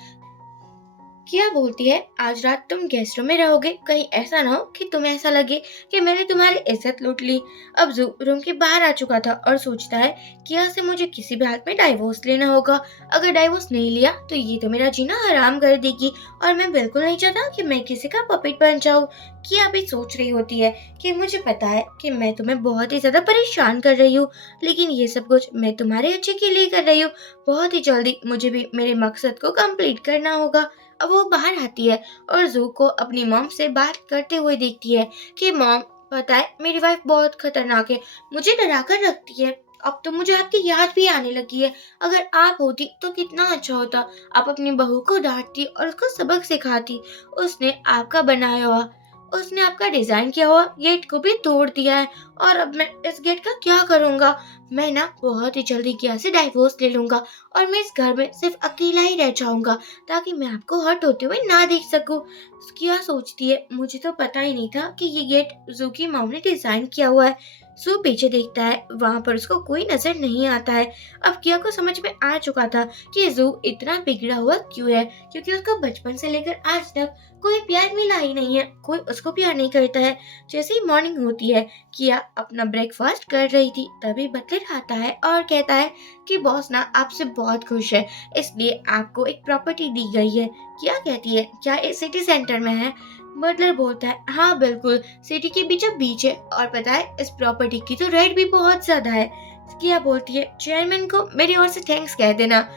किया बोलती है आज रात तुम गेस्ट रूम में रहोगे, कहीं ऐसा ना हो कि तुम्हें ऐसा लगे कि मैंने तुम्हारी इज्जत लूट ली। अब जू रूम के बाहर आ चुका था और सोचता है किया से मुझे किसी भी हालत में डाइवोर्स लेना होगा, अगर डाइवोर्स नहीं लिया तो ये तो मेरा जीना हराम कर देगी और मैं बिल्कुल नहीं चाहता कि मैं किसी का पपेट बन जाऊं। किया भी सोच रही होती है कि मुझे पता है कि मैं तुम्हें बहुत ही ज्यादा परेशान कर रही हूँ, लेकिन ये सब कुछ मैं तुम्हारे अच्छे के लिए कर रही हूँ, बहुत ही जल्दी मुझे भी मेरे मकसद को कंप्लीट करना होगा। अब वो बाहर आती है और जू को अपनी मॉम से बात करते हुए देखती है कि मॉम पता है मेरी वाइफ बहुत खतरनाक है, मुझे डरा कर रखती है, अब तो मुझे आपकी याद भी आने लगी है, अगर आप होती तो कितना अच्छा होता, आप अपनी बहू को डांटती और उसको सबक सिखाती, उसने आपका बनाया हुआ, उसने आपका डिजाइन किया हुआ गेट को भी तोड़ दिया है, और अब मैं इस गेट का क्या करूंगा। मैं ना बहुत ही जल्दी किया से डाइवोर्स ले लूंगा और मैं इस घर में सिर्फ अकेला ही रह जाऊंगा ताकि मैं आपको हर्ट होते हुए ना देख सकूं। किया सोचती है मुझे तो पता ही नहीं था कि ये गेट जू की मॉम ने डिजाइन किया हुआ है। सू पीछे देखता है, वहां पर उसको कोई नजर नहीं आता है। अब किया को समझ में आ चुका था कि जू इतना बिगड़ा हुआ क्यों है, क्योंकि उसको बचपन से लेकर आज तक कोई प्यार मिला ही नहीं है, कोई उसको प्यार नहीं करता है। जैसे ही मॉर्निंग होती है, किया अपना ब्रेकफास्ट कर रही थी, तभी बटलर आता है और कहता है कि बॉस ना आपसे बहुत खुश है, इसलिए आपको एक प्रॉपर्टी दी गई है। क्या कहती है, क्या ये सिटी सेंटर में है? बटलर बोलता है, हाँ बिल्कुल, सिटी के बीचों बीच है, और पता है इस प्रॉपर्टी की तो रेट भी बहुत ज्यादा है। किया बोलती है, चेयरमैन को मेरी ओर से थैंक्स कह देना।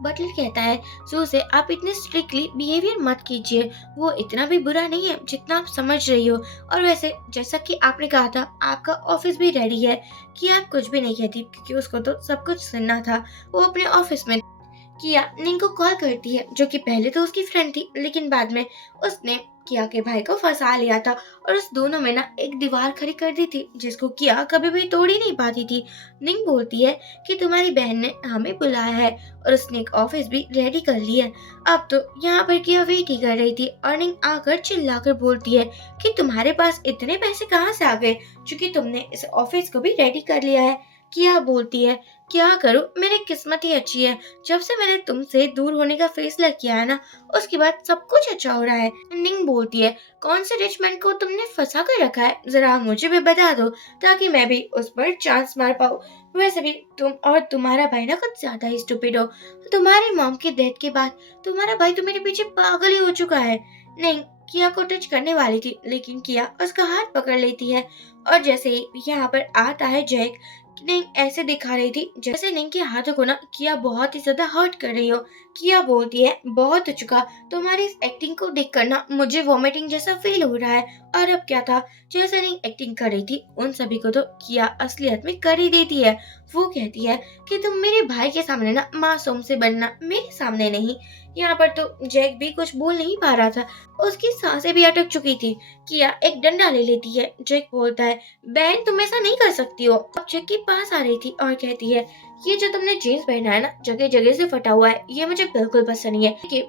बटलर कहता है, सू से आप इतने स्ट्रिक्टली बिहेवियर मत कीजिए, वो इतना भी बुरा नहीं है जितना आप समझ रही हो। और वैसे जैसा कि आपने कहा था, आपका ऑफिस भी रेडी है। कि आप कुछ भी नहीं कहती, क्योंकि उसको तो सब कुछ सुनना था, वो अपने ऑफिस में। किया निंग को कॉल करती है, जो कि पहले तो उसकी फ्रेंड थी, लेकिन बाद में उसने किया के भाई को फंसा लिया था, और उस दोनों में ना एक दीवार खड़ी कर दी थी, जिसको किया कभी भी तोड़ ही नहीं पाती थी। निंग बोलती है कि तुम्हारी बहन ने हमें बुलाया है, और उसने एक ऑफिस भी रेडी कर लिया है। अब तो यहाँ पर किया वेट ही कर रही थी, और निंग आकर चिल्लाकर बोलती है कि तुम्हारे पास इतने पैसे कहाँ से आ गए, क्योंकि तुमने इस ऑफिस को भी रेडी कर लिया है। किया बोलती है, क्या करूं, मेरी किस्मत ही अच्छी है, जब से मैंने तुमसे दूर होने का फैसला किया है ना, उसके बाद सब कुछ अच्छा हो रहा है। निंग बोलती है, कौन से रिच मैन को तुमने फंसा कर रखा है, जरा मुझे भी बता दो, ताकि मैं भी उस पर चांस मार पाऊँ। वैसे भी तुम और तुम्हारा भाई ना कुछ ज्यादा ही स्टूपिड हो। तुम्हारी मॉम की डेथ के बाद तुम्हारा भाई तो मेरे पीछे पागल ही हो चुका है। नहीं, किया को टच करने वाली थी, लेकिन किया उसका हाथ पकड़ लेती है, और जैसे ही यहाँ पर आता है जैक, निंग ऐसे दिखा रही थी जैसे निंग के हाथों को ना किया बहुत ही ज्यादा हर्ट कर रही हो। किया बोलती है, बहुत हो चुका, तुम्हारी इस एक्टिंग को देख कर ना मुझे वॉमिटिंग जैसा फील हो रहा है। और अब क्या था, जैसे निंग एक्टिंग कर रही थी, उन सभी को तो किया असलियत में कर ही देती है। वो कहती है कि तुम मेरे भाई के सामने ना मासूम से बनना, मेरे सामने नहीं। यहाँ पर तो जैक भी कुछ बोल नहीं पा रहा था, उसकी सांसें भी अटक चुकी थी। किया एक डंडा ले लेती है। जैक बोलता है, बहन तुम ऐसा नहीं कर सकती हो। अब जैक के पास आ रही थी और कहती है, ये जो तुमने जीन्स पहना है ना, जगह जगह से फटा हुआ है, ये मुझे बिल्कुल पसंद नहीं है। कि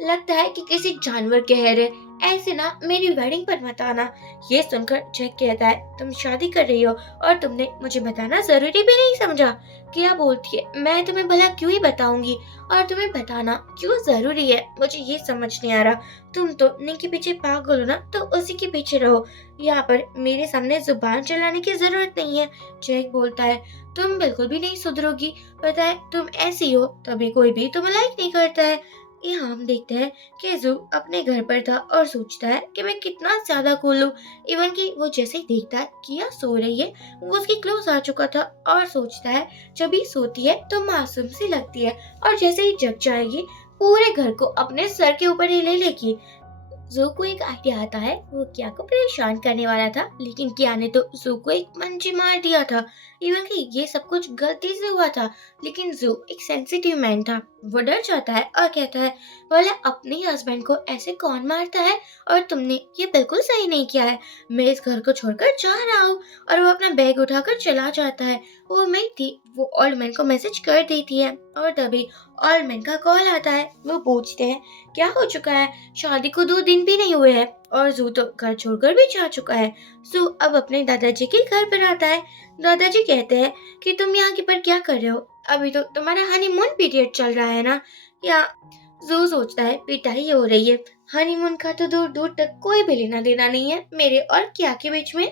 लगता है कि किसी जानवर के हेयर है, ऐसे ना मेरी वेडिंग पर मत आना। ये सुनकर जैक कहता है, तुम शादी कर रही हो और तुमने मुझे बताना जरूरी भी नहीं समझा। किया बोलती है, मैं तुम्हें भला क्यों ही बताऊंगी, और तुम्हें बताना क्यों जरूरी है, मुझे ये समझ नहीं आ रहा। तुम तो निंग के पीछे पागल हो ना, तो उसी के पीछे रहो, यहाँ पर मेरे सामने जुबान चलाने की जरूरत नहीं है। जैक बोलता है, तुम बिल्कुल भी नहीं सुधरोगी, पता है तुम ऐसी हो तभी कोई भी तुम्हें लाइक नहीं करता है। यहाँ हम देखते हैं कि जू अपने घर पर था और सोचता है कि मैं कितना ज्यादा कूल हूँ। इवन कि वो जैसे ही देखता है किया सो रही है, वो उसकी क्लोज आ चुका था, और सोचता है जब भी सोती है तो मासूम सी लगती है, और जैसे ही जग जाएगी पूरे घर को अपने सर के ऊपर ही ले लेगी। जू को एक आइडिया आता है, वो किया को परेशान करने वाला था, लेकिन किया ने तो जू को एक पंच मार दिया था। इवन कि ये सब कुछ गलती से हुआ था, लेकिन जू एक सेंसिटिव मैन था, वो डर जाता है और कहता है, बोले अपने ही हस्बैंड को ऐसे कौन मारता है, और तुमने ये बिल्कुल सही नहीं किया है, मैं इस घर को छोड़कर जा रहा हूँ। और वो अपना बैग उठाकर चला जाता है। वो मेड थी, वो ओल्ड मैन को मैसेज कर देती है, और तभी ओल्ड मैन का कॉल आता है। वो पूछते हैं, क्या हो चुका है, शादी को 2 दिन भी नहीं हुए हैं, और जू तो घर छोड़कर भी जा चुका है। जू अब अपने दादाजी के घर पर आता है। दादाजी कहते हैं कि तुम यहाँ के पर क्या कर रहे हो, अभी तो तुम्हारा हनीमून पीरियड चल रहा है ना। या जू सोचता है, पिटाई हो रही है, हनीमून का तो दूर दूर तक कोई भी लेना देना नहीं है मेरे और क्या के बीच में।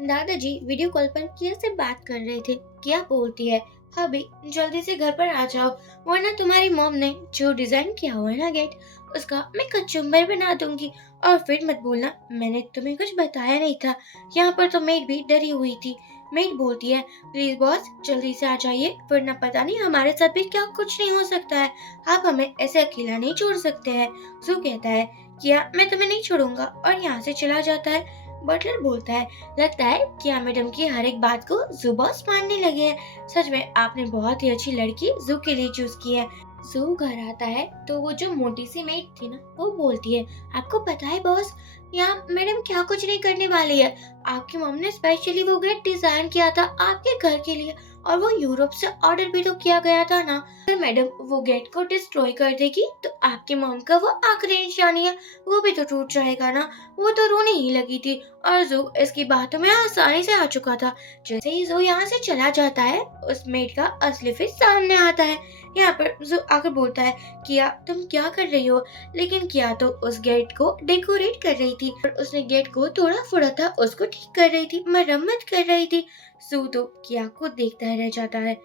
दादाजी वीडियो कॉल पर किया से बात कर रहे थे। किया बोलती है, अभी जल्दी से घर पर आ जाओ, वरना तुम्हारी मॉम ने जो डिजाइन किया हुआ है ना गेट, उसका मैं कचुम्बर बना दूंगी। और फिर मत बोलना मैंने तुम्हें कुछ बताया नहीं था। यहाँ पर तो मेड भी डरी हुई थी। मेड बोलती है, प्लीज बॉस जल्दी से आ जाइए, वरना पता नहीं हमारे साथ भी क्या कुछ नहीं हो सकता है, आप हमें ऐसे अकेला नहीं छोड़ सकते हैं। जू कहता है, किया मैं तुम्हें नहीं छोड़ूंगा, और यहाँ से चला जाता है। बटलर बोलता है, लगता है किया मैडम की हर एक बात को जू बॉस मानने लगे हैं। सच में आपने बहुत ही अच्छी लड़की जू के लिए चूज की है। जू घर आता है तो वो जो मोटी सी मेड थी ना, वो बोलती है, आपको पता है बॉस, यहाँ मैडम क्या कुछ नहीं करने वाली है, आपकी मॉम ने स्पेशली वो गेट डिजाइन किया था आपके घर के लिए, और वो यूरोप से ऑर्डर भी तो किया गया था ना। अगर मैडम वो गेट को डिस्ट्रॉय कर देगी तो आपकी मॉम का वो आखिरी निशानी है, वो भी तो टूट जाएगा ना। वो तो रोने ही लगी थी, और जू इसकी बातों में आसानी से आ चुका था। जैसे ही जू यहाँ से चला जाता है, उस मेड का असली फेस सामने आता है। यहाँ पर जू आकर बोलता है, किया तुम क्या कर रही हो? लेकिन किया तो उस गेट को डेकोरेट कर रही थी और उसने गेट को तोड़ा फोड़ा था, उसको ठीक कर रही थी, मरम्मत कर रही थी। जू तो किया को देखता रह जाता है।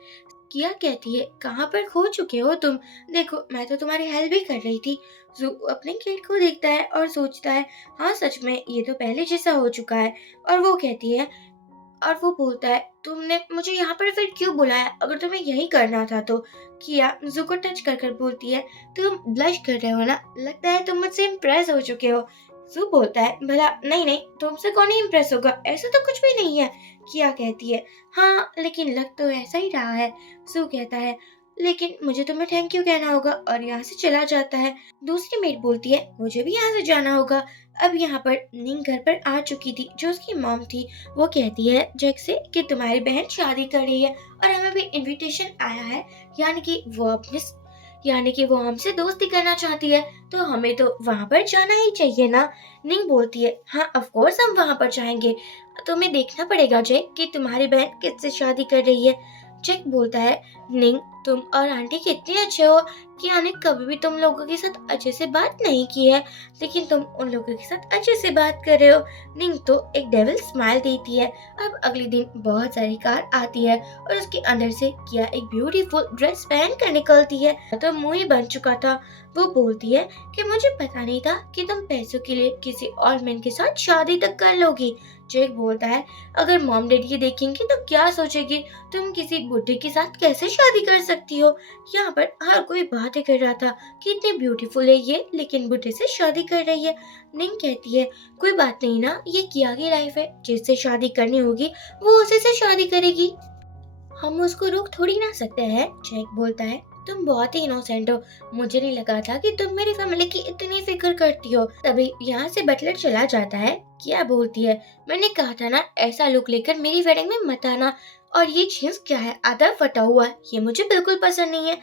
किया कहती है, कहाँ पर खो चुके हो तुम? देखो मैं तो तुम्हारी हेल्प भी कर रही थी। जू अपने गेट को देखता है और सोचता है, हाँ सच में ये तो पहले जैसा हो चुका है। और वो कहती है, और वो बोलता है, तुमने मुझे यहाँ पर फिर क्यों बुलाया अगर तुम्हें यही करना था तो? किया जू को टच कर कर बोलती है, तुम ब्लश कर रहे हो ना, लगता है तुम मुझसे इम्प्रेस हो चुके हो। जू बोलता है, भला नहीं नहीं, तुमसे कौन ही इम्प्रेस होगा, ऐसा तो कुछ भी नहीं है। किया कहती है, हाँ लेकिन लग तो ऐसा ही रहा है। जू कहता है, लेकिन मुझे तुम्हें थैंक यू कहना होगा, और यहाँ से चला जाता है। दूसरी मेट बोलती है, मुझे भी यहाँ से जाना होगा। अब यहाँ पर नींग घर पर आ चुकी थी, जो उसकी मॉम थी। वो कहती है जैक से कि तुम्हारी बहन शादी कर रही है और हमें भी इनविटेशन आया है, यानी कि वो हमसे दोस्ती करना चाहती है, तो हमें तो वहाँ पर जाना ही चाहिए ना। निंग बोलती है, हाँ ऑफ कोर्स हम वहाँ पर जाएंगे, तुम्हें देखना पड़ेगा जैक कि तुम्हारी बहन किससे शादी कर रही है। जैक बोलता है, निंग तुम और आंटी कितने अच्छे हो, किया ने कभी भी तुम लोगों के साथ अच्छे से बात नहीं की है, लेकिन तुम उन लोगों के साथ अच्छे से बात कर रहे हो। निंग तो एक डेविल स्माइल देती है। अब अगले दिन बहुत सारी कार आती है और उसके अंदर से किया एक ब्यूटीफुल ड्रेस पहन कर निकलती है। तो मुंह ही बन चुका था। वो बोलती है कि मुझे पता नहीं था कि तुम पैसों के लिए किसी और मैन के साथ शादी तक कर लोगी। जैक बोलता है, अगर मॉम डैडी ये देखेंगे तो क्या सोचेगी, तुम किसी बुढ़े के साथ कैसे शादी कर सकती हो? यहाँ पर हर कोई बातें कर रहा था कि इतनी ब्यूटीफुल है ये, लेकिन बुढ़े से शादी कर रही है। निंग कहती है, कोई बात नहीं ना, ये किया की लाइफ है, जिससे शादी करनी होगी वो उसी से शादी करेगी, हम उसको रोक थोड़ी ना सकते हैं। जैक बोलता है, तुम बहुत ही इनोसेंट हो, मुझे नहीं लगा था कि तुम मेरी फैमिली की इतनी फिक्र करती हो। तभी यहाँ से बटलर चला जाता है। क्या बोलती है, मैंने कहा था ना ऐसा लुक लेकर मेरी वेडिंग में मत आना, और ये जींस क्या है, आधा फटा हुआ है, ये मुझे बिल्कुल पसंद नहीं है,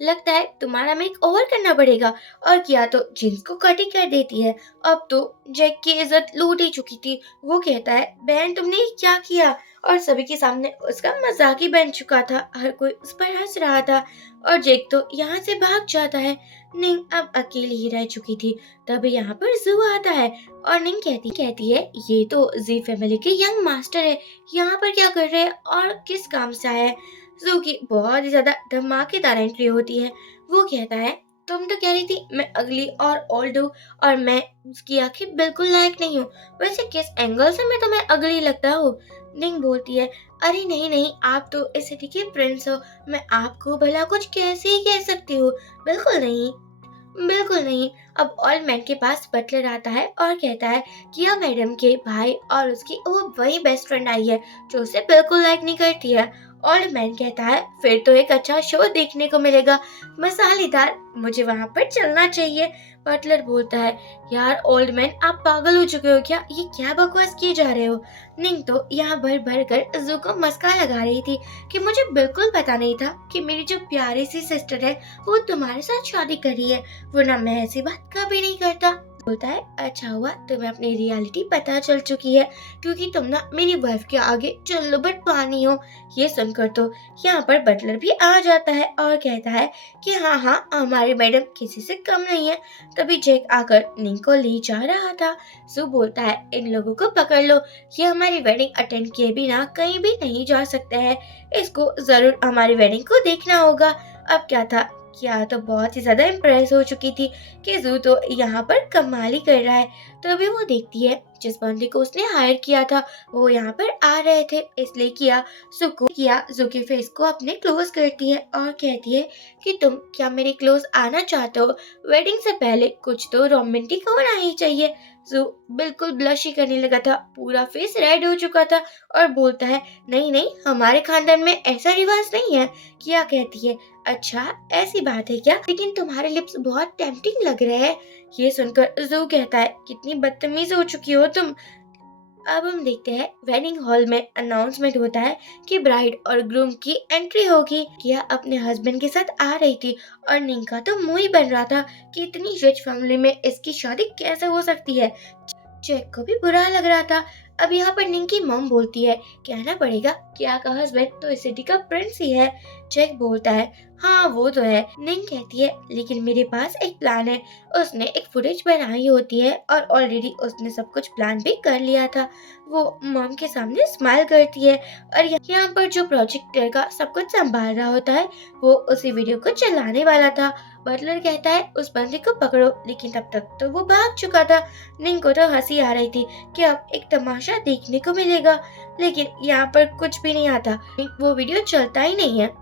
लगता है तुम्हारा मेक ओवर करना पड़ेगा। और किया तो जींस को कट ही कर देती है। अब तो जैक की इज्जत लूट ही चुकी थी। वो कहता है, बहन तुमने ये क्या किया? और सभी के सामने उसका मजाक ही बन चुका था, हर कोई उस पर हंस रहा था। और जैक तो यहाँ से भाग जाता है। निंग अब अकेली ही रह चुकी थी। तब यहाँ पर जू आता है और निंग कहती है, ये तो जी फैमिली के यंग मास्टर है, यहाँ पर क्या कर रहे हैं और किस काम से आया है? जू की बहुत ही ज्यादा धमाकेदार एंट्री होती है। वो कहता है, तुम तो कह रही थी मैं अगली और ओल्ड हूँ, और मैं उसकी आंखें बिल्कुल लायक नहीं हूँ, वैसे किस एंगल से मैं तुम्हें अगली लगता हूँ? निंग बोलती है, अरे नहीं नहीं, आप तो इस सिटी के प्रिंस हो, मैं आपको भला कुछ कैसे ही कह सकती हूँ? बिल्कुल नहीं, बिल्कुल नहीं। अब ओल्ड मैन के पास बटलर आता है और कहता है, किया मैडम के भाई और उसकी वो वही बेस्ट फ्रेंड आई है जो उसे बिल्कुल लाइक नहीं करती है। ओल्ड मैन कहता है, फिर तो एक अच्छा शो देखने को मिलेगा, मसालेदार, मुझे वहाँ पर चलना चाहिए। बटलर बोलता है, यार ओल्ड मैन आप पागल हो चुके हो क्या, ये क्या बकवास किए जा रहे हो? निंग तो यहाँ भर भर कर जू को मस्का लगा रही थी कि मुझे बिल्कुल पता नहीं था कि मेरी जो प्यारी सी सिस्टर है वो तुम्हारे साथ शादी कर रही है, वरना मैं ऐसी बात कभी नहीं करता। बोलता है, अच्छा हुआ तुम्हें अपनी रियलिटी पता चल चुकी है, क्योंकि तुम ना मेरी वाइफ के आगे चुल्लू बट पानी हो। ये सुनकर तो यहाँ पर बटलर भी आ जाता है और कहता है कि हाँ हाँ, हमारी मैडम किसी से कम नहीं है। तभी जैक आकर निंग को ले जा रहा था। सू बोलता है, इन लोगों को पकड़ लो, ये हमारी वेडिंग अटेंड किए बिना कहीं भी नहीं जा सकते हैं, इसको जरूर हमारी वेडिंग को देखना होगा। अब क्या था, क्या तो बहुत ही ज्यादा इम्प्रेस हो चुकी थी कि जू तो यहाँ पर कमाल ही कर रहा है। तो अभी वो देखती है जिस बंदे को उसने हायर किया था वो यहाँ पर आ रहे थे, इसलिए किया जू के फेस को अपने क्लोज करती है और कहती है कि तुम क्या मेरे क्लोज आना चाहते हो? वेडिंग से पहले कुछ तो रोमांटिक होना ही चाहिए। जू बिल्कुल ब्लश ही करने लगा था, पूरा फेस रेड हो चुका था और बोलता है, नहीं नहीं, हमारे खानदान में ऐसा रिवाज नहीं है। किया कहती है, अच्छा ऐसी बात है क्या, लेकिन तुम्हारे लिप्स बहुत टेम्पटिंग लग रहे हैं। ये सुनकर जू कहता है, कितनी बदतमीज हो चुकी हो तुम। अब हम देखते हैं वेडिंग हॉल में अनाउंसमेंट होता है कि ब्राइड और ग्रूम की एंट्री होगी। किया अपने हस्बैंड के साथ आ रही थी और निंग का तो मुंह ही बन रहा था कि इतनी रिच फैमिली में इसकी शादी कैसे हो सकती है। जैक को भी बुरा लग रहा था। अब यहाँ पर निंग की मॉम बोलती है, कहना पड़ेगा किया का हस्बैंड तो इस सिटी का प्रिंस ही है। जैक बोलता है, हाँ वो तो है। निंग कहती है, लेकिन मेरे पास एक प्लान है। उसने एक फुटेज बनाई होती है और ऑलरेडी उसने सब कुछ प्लान भी कर लिया था। वो मॉम के सामने स्माइल करती है और यहाँ पर जो प्रोजेक्टर का सब कुछ संभाल रहा होता है वो उसी वीडियो को चलाने वाला था। बटलर कहता है, उस बंदे को पकड़ो, लेकिन तब तक तो वो भाग चुका था। निंग को तो हंसी आ रही थी कि अब एक तमाशा देखने को मिलेगा, लेकिन यहाँ पर कुछ भी नहीं आता। वो वीडियो चलता ही नहीं है।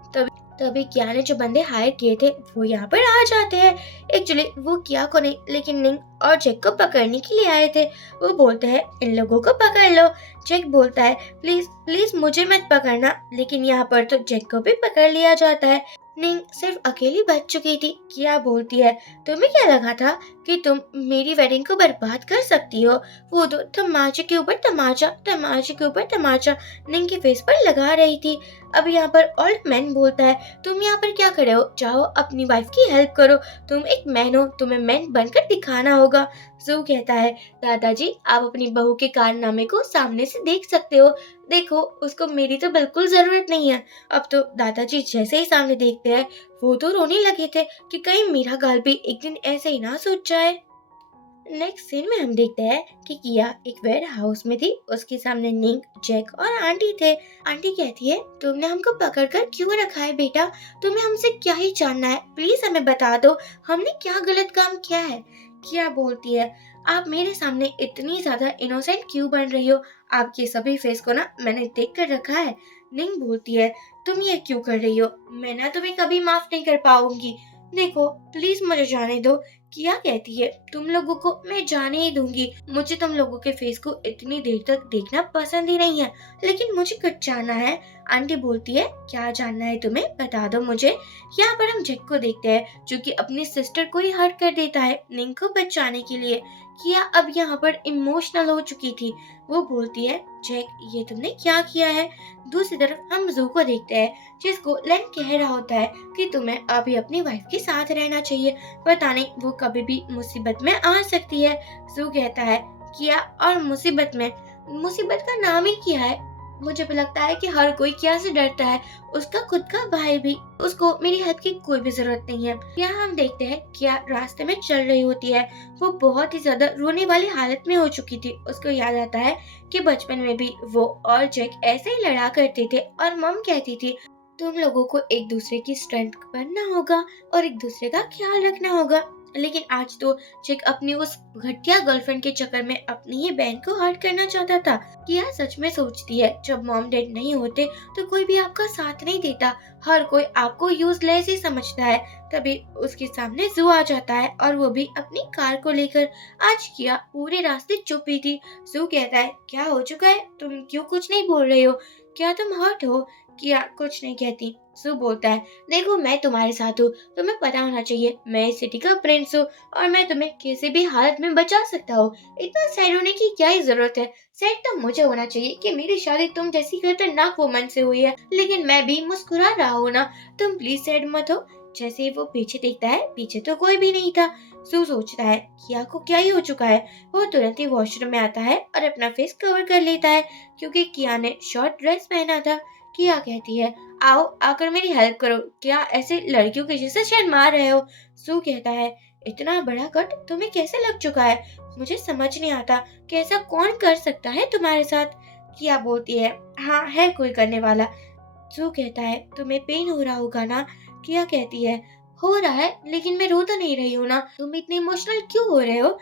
तभी किया ने जो बंदे हायर किए थे वो यहाँ पर आ जाते हैं। एक्चुअली वो किया को नहीं लेकिन निंग और जैक को पकड़ने के लिए आए थे। वो बोलते हैं, इन लोगों को पकड़ लो। जैक बोलता है, प्लीज प्लीज मुझे मत पकड़ना, लेकिन यहाँ पर तो जैक को भी पकड़ लिया जाता है। निंग सिर्फ अकेली बच चुकी थी। किया बोलती है, तुम्हें क्या लगा था कि तुम मेरी वेडिंग को बर्बाद कर सकती हो? वो तो तमाचे के ऊपर तमाचा, तमाचे के ऊपर तमाचा निंग के फेस पर लगा रही थी। अब यहाँ पर ओल्ड मैन बोलता है, तुम यहाँ पर क्या खड़े हो? जाओ अपनी वाइफ की हेल्प करो। तुम एक मैन हो, तुम्हें मैन बनकर दिखाना होगा। जू कहता है, दादाजी आप अपनी बहू के कारनामे को सामने से देख सकते हो। देखो उसको मेरी तो बिल्कुल जरूरत नहीं है। अब तो दादाजी जैसे ही सामने देखते हैं वो तो रोने लगे थे कि कहीं मेरा गाल भी एक दिन ऐसे ही ना सूज जाए। नेक्स्ट सीन में हम देखते हैं कि किया एक वेयर हाउस में थी। उसके सामने निंग, जैक और आंटी थे। आंटी कहती है, तुमने हमको पकड़कर क्यों रखा है बेटा? तुम्हें हमसे क्या ही जानना है? प्लीज हमें बता दो, हमने क्या गलत काम किया है? किया बोलती है, आप मेरे सामने इतनी ज्यादा इनोसेंट क्यों बन रही हो? आपके सभी फेस को ना मैंने देख कर रखा है। निंग बोलती है, तुम ये क्यों कर रही हो? मैं ना तुम्हें कभी माफ नहीं कर पाऊंगी। देखो प्लीज मुझे जाने दो। किया कहती है, तुम लोगों को मैं जाने ही दूंगी। मुझे तुम लोगों के फेस को इतनी देर तक देखना पसंद ही नहीं है, लेकिन मुझे कुछ जानना है। आंटी बोलती है, क्या जानना है तुम्हें? बता दो मुझे। यहाँ पर हम जैक को देखते हैं जो कि अपनी सिस्टर को ही हर्ट कर देता है निंग को बचाने के लिए। किया अब यहाँ पर इमोशनल हो चुकी थी। वो बोलती है, जैक ये तुमने क्या किया है? दूसरी तरफ हम जू को देखते हैं जिसको लेन कह रहा होता है कि तुम्हें अभी अपनी वाइफ के साथ रहना चाहिए, पता नहीं वो कभी भी मुसीबत में आ सकती है। जू कहता है, किया और मुसीबत में, मुसीबत का नाम ही किया है। मुझे भी लगता है कि हर कोई किया से डरता है, उसका खुद का भाई भी। उसको मेरी हेल्प की कोई भी जरूरत नहीं है। यहाँ हम देखते हैं किया रास्ते में चल रही होती है। वो बहुत ही ज्यादा रोने वाली हालत में हो चुकी थी। उसको याद आता है कि बचपन में भी वो और जैक ऐसे ही लड़ा करते थे और मम कहती थी, तुम लोगों को एक दूसरे की स्ट्रेंथ बनना होगा और एक दूसरे का ख्याल रखना होगा। लेकिन आज तो जैक अपनी उस घटिया गर्लफ्रेंड के चक्कर में अपनी ही बहन को हर्ट करना चाहता था। किया सच में सोचती है, जब मॉम डैड नहीं होते तो कोई भी आपका साथ नहीं देता, हर कोई आपको यूजलेस ही समझता है। तभी उसके सामने जू आ जाता है और वो भी अपनी कार को लेकर। आज किया पूरे रास्ते चुप ही थी। जू कहता है, क्या हो चुका है? तुम क्यों कुछ नहीं बोल रहे हो? क्या तुम हर्ट हो? किया कुछ नहीं कहती। जू बोलता है, देखो मैं तुम्हारे साथ हूँ, तुम्हें पता होना चाहिए मैं इस सिटी का प्रिंस हूँ और मैं तुम्हें किसी भी हालत में बचा सकता हूँ। इतना सैड होने की क्या ही जरूरत है? सैड तो मुझे होना चाहिए कि मेरी शादी तुम जैसी खतरनाक वुमन से हुई है, लेकिन मैं भी मुस्कुरा रहा हूँ ना। तुम प्लीज सैड मत हो। जैसे ही वो पीछे देखता है, पीछे तो कोई भी नहीं था। सू सोचता है, किया को क्या ही हो चुका है। वो तुरंत ही वॉशरूम में आता है और अपना फेस कवर कर लेता है क्योंकि किया ने शॉर्ट ड्रेस पहना था। किया कहती है, आओ आकर मेरी हेल्प करो, क्या ऐसे लड़कियों के जैसे शर्मा रहे हो? सू कहता है, इतना बड़ा कट तुम्हें कैसे लग चुका है? मुझे समझ नहीं आता कि ऐसा कौन कर सकता है तुम्हारे साथ। किया बोलती है, हाँ है कोई करने वाला। सू कहता है, तुम्हें पेन हो रहा होगा ना? किया कहती है, हो रहा है, लेकिन मैं रो तो नहीं रही हूँ ना। तुम इतने इमोशनल क्यों हो रहे हो?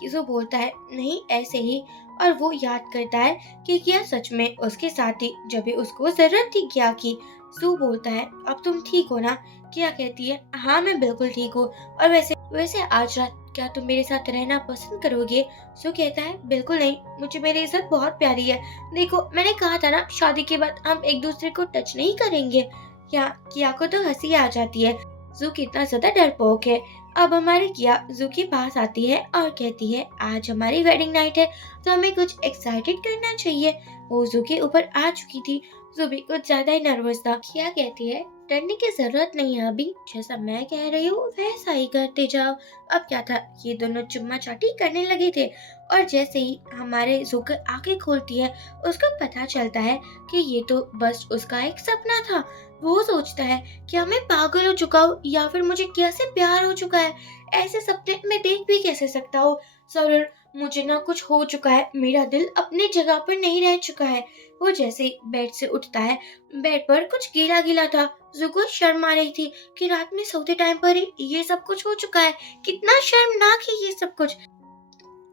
किसो बोलता है, नहीं ऐसे ही। और वो याद करता है कि किया सच में उसके साथ थी जब भी उसको जरूरत थी किया की। सू बोलता है, अब तुम ठीक हो ना? किया कहती है, हाँ मैं बिल्कुल ठीक हूँ। और वैसे वैसे आज रात क्या तुम मेरे साथ रहना पसंद करोगे? सू कहता है, बिल्कुल नहीं, मुझे मेरी इज्जत बहुत प्यारी है। देखो मैंने कहा था ना, शादी के बाद हम एक दूसरे को टच नहीं करेंगे। या किया को तो हंसी आ जाती है, जू कितना ज्यादा डरपोक है। अब हमारी किया जू के पास आती है और कहती है, आज हमारी वेडिंग नाइट है तो हमें कुछ एक्साइटेड करना चाहिए। वो जू के ऊपर आ चुकी थी। जू भी कुछ ज्यादा ही नर्वस था। किया कहती है, डरने की जरूरत नहीं है अभी, जैसा मैं कह रही हूँ वैसा ही करते जाओ। अब क्या था, ये दोनों चुम्मा चाटी करने लगे थे और जैसे ही हमारे जुकर आंखें खोलती है, उसको पता चलता है कि ये तो बस उसका एक सपना था। वो सोचता है क्या मैं पागल हो चुका हूँ या फिर मुझे कैसे प्यार हो चुका है, ऐसे सपने मैं देख भी कैसे सकता हूँ। जरूर मुझे ना कुछ हो चुका है, मेरा दिल अपनी जगह पर नहीं रह चुका है। वो जैसे ही बेड से उठता है, बेड पर कुछ गीला गीला था। जुगो शर्म आ रही थी कि रात में सोते टाइम पर ही ये सब कुछ हो चुका है। कितना शर्मनाक है ये सब कुछ।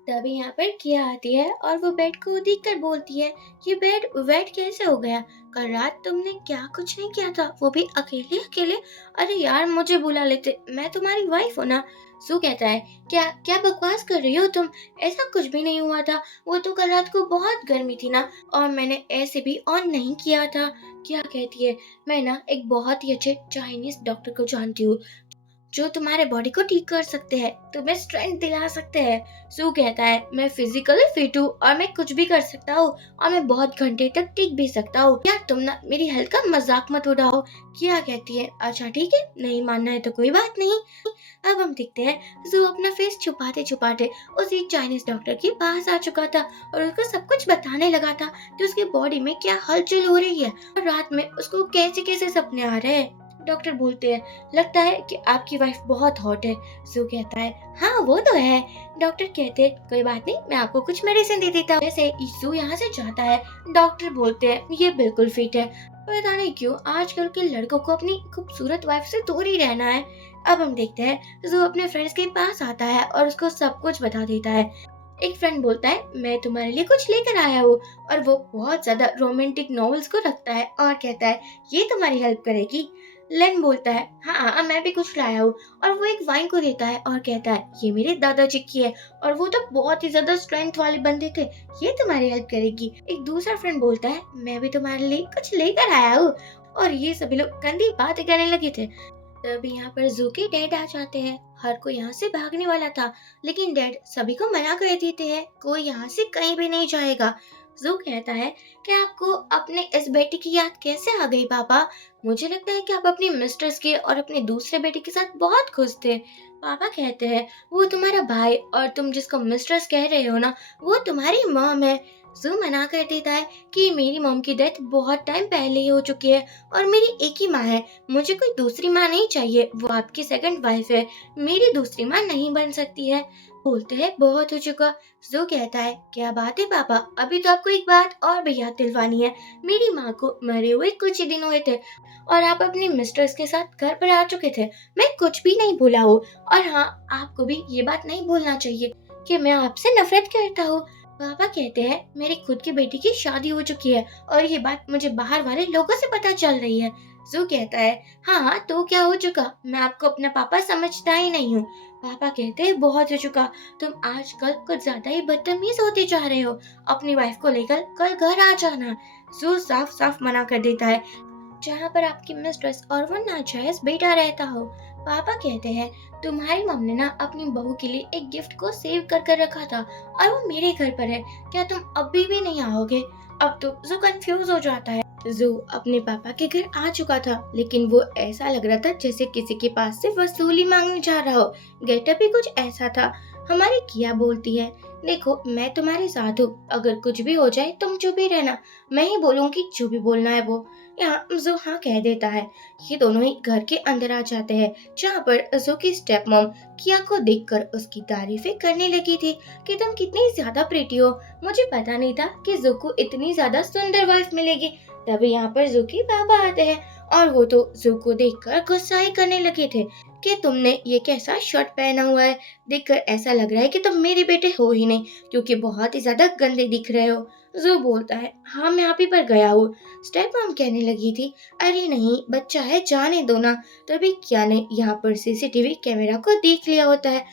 तभी यहाँ पर किया आती है और वो बेड को देखकर बोलती है, ये बेड वेट कैसे हो गया? कल रात तुमने क्या कुछ नहीं किया था, वो भी अकेले अकेले। अरे यार मुझे बुला लेते, मैं तुम्हारी वाइफ हूँ ना। सू कहता है, क्या क्या बकवास कर रही हो तुम, ऐसा कुछ भी नहीं हुआ था। वो तो कल रात को बहुत गर्मी थी ना, और मैंने ऐसे भी ऑन नहीं किया था। क्या कहती है, मैं ना एक बहुत ही अच्छे चाइनीज डॉक्टर को जानती हूँ जो तुम्हारे बॉडी को ठीक कर सकते हैं, तुम्हें स्ट्रेंथ दिला सकते हैं। सू कहता है, मैं फिजिकली फिट हूँ और मैं कुछ भी कर सकता हूँ और मैं बहुत घंटे तक टिक भी सकता हूँ। यार तुम ना मेरी हेल्थ का मजाक मत उड़ाओ। क्या कहती है, अच्छा ठीक है, नहीं मानना है तो कोई बात नहीं। अब हम देखते हैं जू अपना फेस छुपाते छुपाते उस एक चाइनीज डॉक्टर के पास आ चुका था और उसको सब कुछ बताने लगा था कि उसकी बॉडी में क्या हलचल हो रही है और रात में उसको कैसे कैसे सपने आ रहे हैं। डॉक्टर बोलते हैं, लगता है कि आपकी वाइफ बहुत हॉट है। सू कहता है, हाँ वो तो है। डॉक्टर कहते हैं, कोई बात नहीं, मैं आपको कुछ मेडिसिन दे देता हूँ। जैसे सू यहाँ से जाता है, डॉक्टर बोलते हैं, ये बिल्कुल फिट है। पता नहीं क्यों आजकल के लड़कों को अपनी खूबसूरत वाइफ से दूर ही रहना है। अब हम देखते हैं जू अपने फ्रेंड्स के पास आता है और उसको सब कुछ बता देता है। एक फ्रेंड बोलता है, मैं तुम्हारे लिए कुछ लेकर आया हूँ, और वो बहुत ज्यादा रोमांटिक नॉवेल्स को रखता है और कहता है, ये तुम्हारी हेल्प करेगी। लेन बोलता है, हाँ हाँ मैं भी कुछ लाया हूँ, और वो एक वाइन को देता है और कहता है, ये मेरे दादाजी की है और वो तो बहुत ही ज्यादा स्ट्रेंथ वाले बंदे थे, ये तुम्हारी हेल्प करेगी। एक दूसरा फ्रेंड बोलता है, मैं भी तुम्हारे लिए कुछ लेकर आया हूँ, और ये सभी लोग गंदी बातें करने लगे थे। तभी यहाँ पर जू के डैड आ जाते हैं। हर कोई यहाँ से भागने वाला था, लेकिन डैड सभी को मना कर देते हैं, कोई यहाँ से कहीं भी नहीं जाएगा। जू कहता है कि आपको अपने इस बेटे की याद कैसे आ गई पापा? मुझे लगता है कि आप अपनी मिस्ट्रेस के और अपने दूसरे बेटे के साथ बहुत खुश थे। पापा कहते हैं, वो तुम्हारा भाई और तुम जिसको मिस्ट्रेस कह रहे हो ना, वो तुम्हारी मॉम है। जू मना कर देता है कि मेरी मॉम की डेथ बहुत टाइम पहले ही हो चुकी है और मेरी एक ही माँ है, मुझे कोई दूसरी माँ नहीं चाहिए, वो आपकी सेकंड वाइफ है, मेरी दूसरी माँ नहीं बन सकती है। बोलते हैं, बहुत हो चुका। जो कहता है, क्या बात है पापा, अभी तो आपको एक बात और भी याद दिलवानी है। मेरी माँ को मरे हुए कुछ ही दिन हुए थे और आप अपनी मिस्ट्रेस के साथ घर पर आ चुके थे। मैं कुछ भी नहीं भूला हूँ, और हाँ, आपको भी ये बात नहीं भूलना चाहिए कि मैं आपसे नफरत करता हूँ। पापा कहते हैं, मेरी खुद की बेटी की शादी हो चुकी है और ये बात मुझे बाहर वाले लोगों से पता चल रही है। जू कहता है, हाँ हाँ तो क्या हो चुका, मैं आपको अपना पापा समझता ही नहीं हूँ। पापा कहते हैं, बहुत हो चुका, तुम आजकल कुछ ज्यादा ही बदतमीज होते जा रहे हो, अपनी वाइफ को लेकर कल घर आ जाना। जू साफ साफ मना कर देता है, जहाँ पर आपकी मिस्ट्रेस और वो नाजायज बेटा रहता हो। पापा कहते हैं, तुम्हारी मम्मी ने ना अपनी बहू के लिए एक गिफ्ट को सेव कर कर रखा था और वो मेरे घर पर है, क्या तुम अभी भी नहीं आओगे? अब तो जू कंफ्यूज हो जाता है। जू अपने पापा के घर आ चुका था, लेकिन वो ऐसा लग रहा था जैसे किसी के पास से वसूली मांगने जा रहा हो। गेटअप भी कुछ ऐसा था। हमारी किया बोलती है, देखो मैं तुम्हारे साथ हूँ, अगर कुछ भी हो जाए तुम चुप ही रहना, मैं ही बोलूंगी जो भी बोलना है वो। यहाँ जो हाँ कह देता है। ये दोनों ही घर के अंदर आ जाते हैं, जहाँ पर जो की स्टेप मॉम किया को देखकर उसकी तारीफें करने लगी थी कि तुम कितनी ज्यादा प्रिटी हो, मुझे पता नहीं था कि जो को इतनी ज्यादा सुंदर वाइफ मिलेगी। तभी यहाँ पर जो के पापा आते हैं और वो तो जू को देखकर गुस्सा ही करने लगे थे कि तुमने ये कैसा शर्ट पहना हुआ है, देखकर ऐसा लग रहा है कि तुम मेरे बेटे हो ही नहीं, क्योंकि बहुत ही ज्यादा गंदे दिख रहे हो। जू बोलता है, हाँ मैं आप ही पर गया हूँ। स्टेप मॉम कहने लगी थी, अरे नहीं बच्चा है, जाने दो ना। तभी क्या ने यहाँ पर सीसीटीवी कैमरा को देख लिया होता है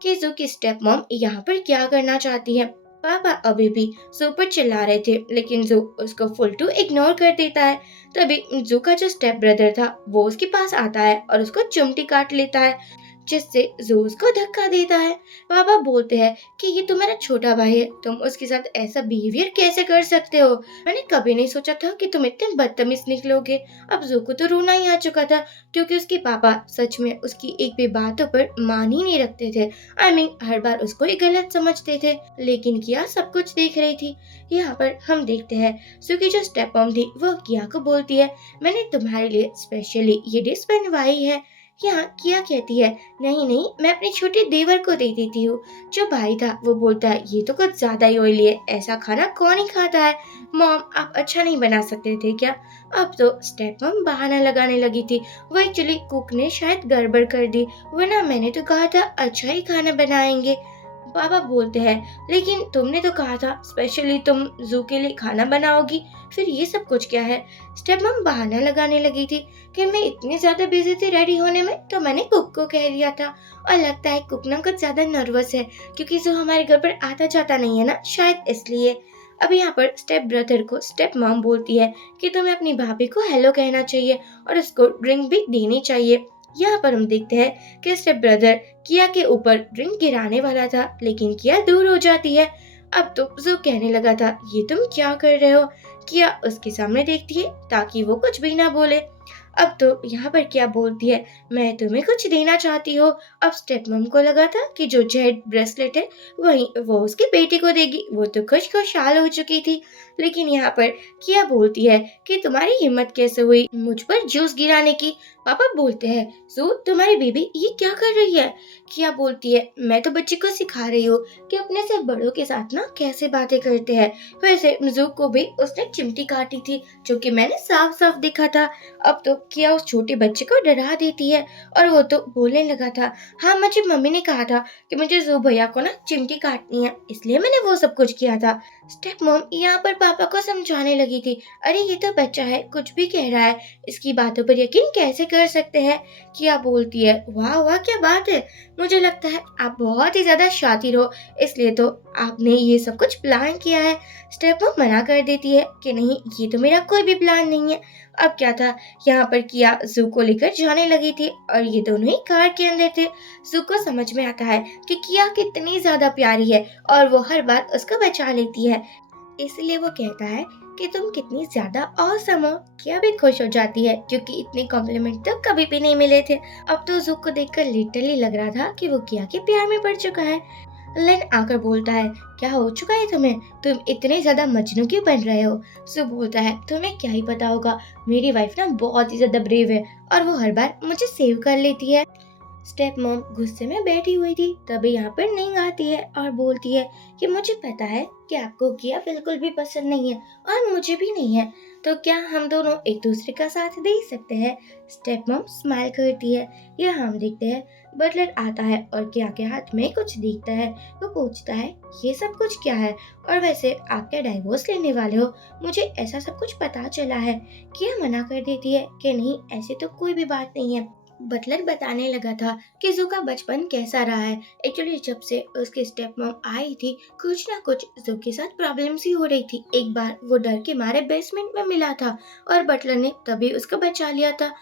कि जू की स्टेप मॉम यहाँ पर क्या करना चाहती है। पापा अभी भी जू पर चिल्ला रहे थे, लेकिन जू उसको फुल टू इग्नोर कर देता है। तभी जू का जो स्टेप ब्रदर था वो उसके पास आता है और उसको चिमटी काट लेता है। जिससे जू उसको धक्का देता है। पापा बोलते हैं कि ये तुम्हारा छोटा भाई है, तुम उसके साथ ऐसा बिहेवियर कैसे कर सकते हो। मैंने कभी नहीं सोचा था कि तुम इतने बदतमीज निकलोगे। अब जू को तो रोना ही आ चुका था, क्योंकि उसके पापा सच में उसकी एक भी बातों पर मान ही नहीं रखते थे। हर बार उसको ही गलत समझते थे। लेकिन किया सब कुछ देख रही थी। यहाँ पर हम देखते हैं जू की जो स्टेप मॉम थी वो किया को बोलती है, मैंने तुम्हारे लिए स्पेशली ये डिश बनवाई है। यहाँ किया कहती है, नहीं नहीं, मैं अपने छोटे देवर को दे देती हूँ। जो भाई था वो बोलता है, ये तो कुछ ज्यादा ही ऑयली है, ऐसा खाना कौन ही खाता है। मॉम, आप अच्छा नहीं बना सकते थे क्या। अब तो स्टेप मॉम बहाना लगाने लगी थी, वो एक्चुअली कुक ने शायद गड़बड़ कर दी, वरना मैंने तो कहा था अच्छा ही खाना बनाएंगे। पापा बोलते हैं, लेकिन तुमने तो कहा था स्पेशली तुम जू के लिए खाना बनाओगी, फिर ये सब कुछ क्या है। स्टेप मम बहाना लगाने लगी थी कि मैं इतनी ज्यादा बिजी थी रेडी होने में, तो मैंने कुक को कह दिया था। और लगता है कुक ना कुछ ज्यादा नर्वस है, क्योंकि जू हमारे घर पर आता जाता नहीं है ना, शायद इसलिए। अब यहाँ पर स्टेप ब्रदर को स्टेप मॉम बोलती है कि तुम्हें अपनी भाभी को हेलो कहना चाहिए और उसको ड्रिंक भी देनी चाहिए। यहाँ पर हम देखते हैं कि स्टेप ब्रदर किया के ऊपर ड्रिंक गिराने वाला था, लेकिन किया दूर हो जाती है। अब तो जू कहने लगा था, ये तुम क्या कर रहे हो। किया उसके सामने देखती है ताकि वो कुछ भी ना बोले। अब तो यहाँ पर क्या बोलती है, मैं तुम्हें कुछ देना चाहती हूँ। अब स्टेप मम को लगा था कि जो जेड ब्रेसलेट है वही वो उसके बेटे को देगी, वो तो खुशखुशाल हो चुकी थी। लेकिन यहाँ पर किया बोलती है कि तुम्हारी हिम्मत कैसे हुई मुझ पर जूस गिराने की। पापा बोलते हैं, सू तुम्हारी बेबी ये क्या कर रही है। किया बोलती है, मैं तो बच्चे को सिखा रही हूँ कि अपने से बड़ों के साथ ना कैसे बातें करते हैं। वैसे जू को भी उसने चिमटी काटी थी, जो कि मैंने साफ साफ देखा था। अब तो किया उस छोटे बच्चे को डरा देती है और वो तो बोलने लगा था, हाँ मुझे मम्मी ने कहा था कि मुझे जू भैया को ना चिमटी काटनी है, इसलिए मैंने वो सब कुछ किया था। स्टेप मॉम यहाँ पर पापा को समझाने लगी थी, अरे ये तो बच्चा है, कुछ भी कह रहा है, इसकी बातों पर यकीन कैसे कर सकते हैं। किया बोलती है, वाह वाह क्या बात है, मुझे लगता है आप बहुत ही ज्यादा शातिर हो, इसलिए तो आपने ये सब कुछ प्लान किया है। स्टेप मॉम मना कर देती है कि नहीं, ये तो मेरा कोई भी प्लान नहीं है। अब क्या था, यहाँ पर किया जू को लेकर जाने लगी थी और ये दोनों ही कार के अंदर थे। जू को समझ में आता है कि किया कितनी ज्यादा प्यारी है और वो हर बार उसको बचा लेती है, इसलिए वो कहता है कि तुम कितनी ज्यादा ऑसम हो। किया भी खुश हो जाती है, क्योंकि इतने कॉम्प्लीमेंट तो कभी भी नहीं मिले थे। अब तो जू को देखकर लिटरली लग रहा था कि वो किया के प्यार में पड़ चुका है। लेन आकर बोलता है, क्या हो चुका है तुम्हें, तुम इतने ज्यादा मजनू क्यों बन रहे हो। सो बोलता है, तुम्हें क्या ही पता होगा, मेरी वाइफ ना बहुत ही ज्यादा ब्रेव है और वो हर बार मुझे सेव कर लेती है। स्टेप मॉम गुस्से में बैठी हुई थी, तभी यहाँ पर निंग आती है और बोलती है कि मुझे पता है कि आपको किया बिल्कुल भी पसंद नहीं है और मुझे भी नहीं है, तो क्या हम दोनों एक दूसरे का साथ दे सकते हैं। स्टेप मॉम स्माइल करती है। यह हम देखते हैं बटलर आता है और किया के हाथ में कुछ दिखता है। वो पूछता है, ये सब कुछ क्या है, और वैसे आप क्या डाइवोर्स लेने वाले हो, मुझे ऐसा सब कुछ पता चला है। किया मना कर देती है कि नहीं, ऐसे तो कोई भी बात नहीं है। बटलर बताने लगा था कि जू का बचपन कैसा रहा है। एक्चुअली जब से उसकी स्टेप मॉम आई थी, कुछ ना कुछ जू के साथ प्रॉब्लम्स ही हो रही थी। एक बार वो डर के मारे बेसमेंट में मिला था और बटलर ने तभी उसको बचा लिया था।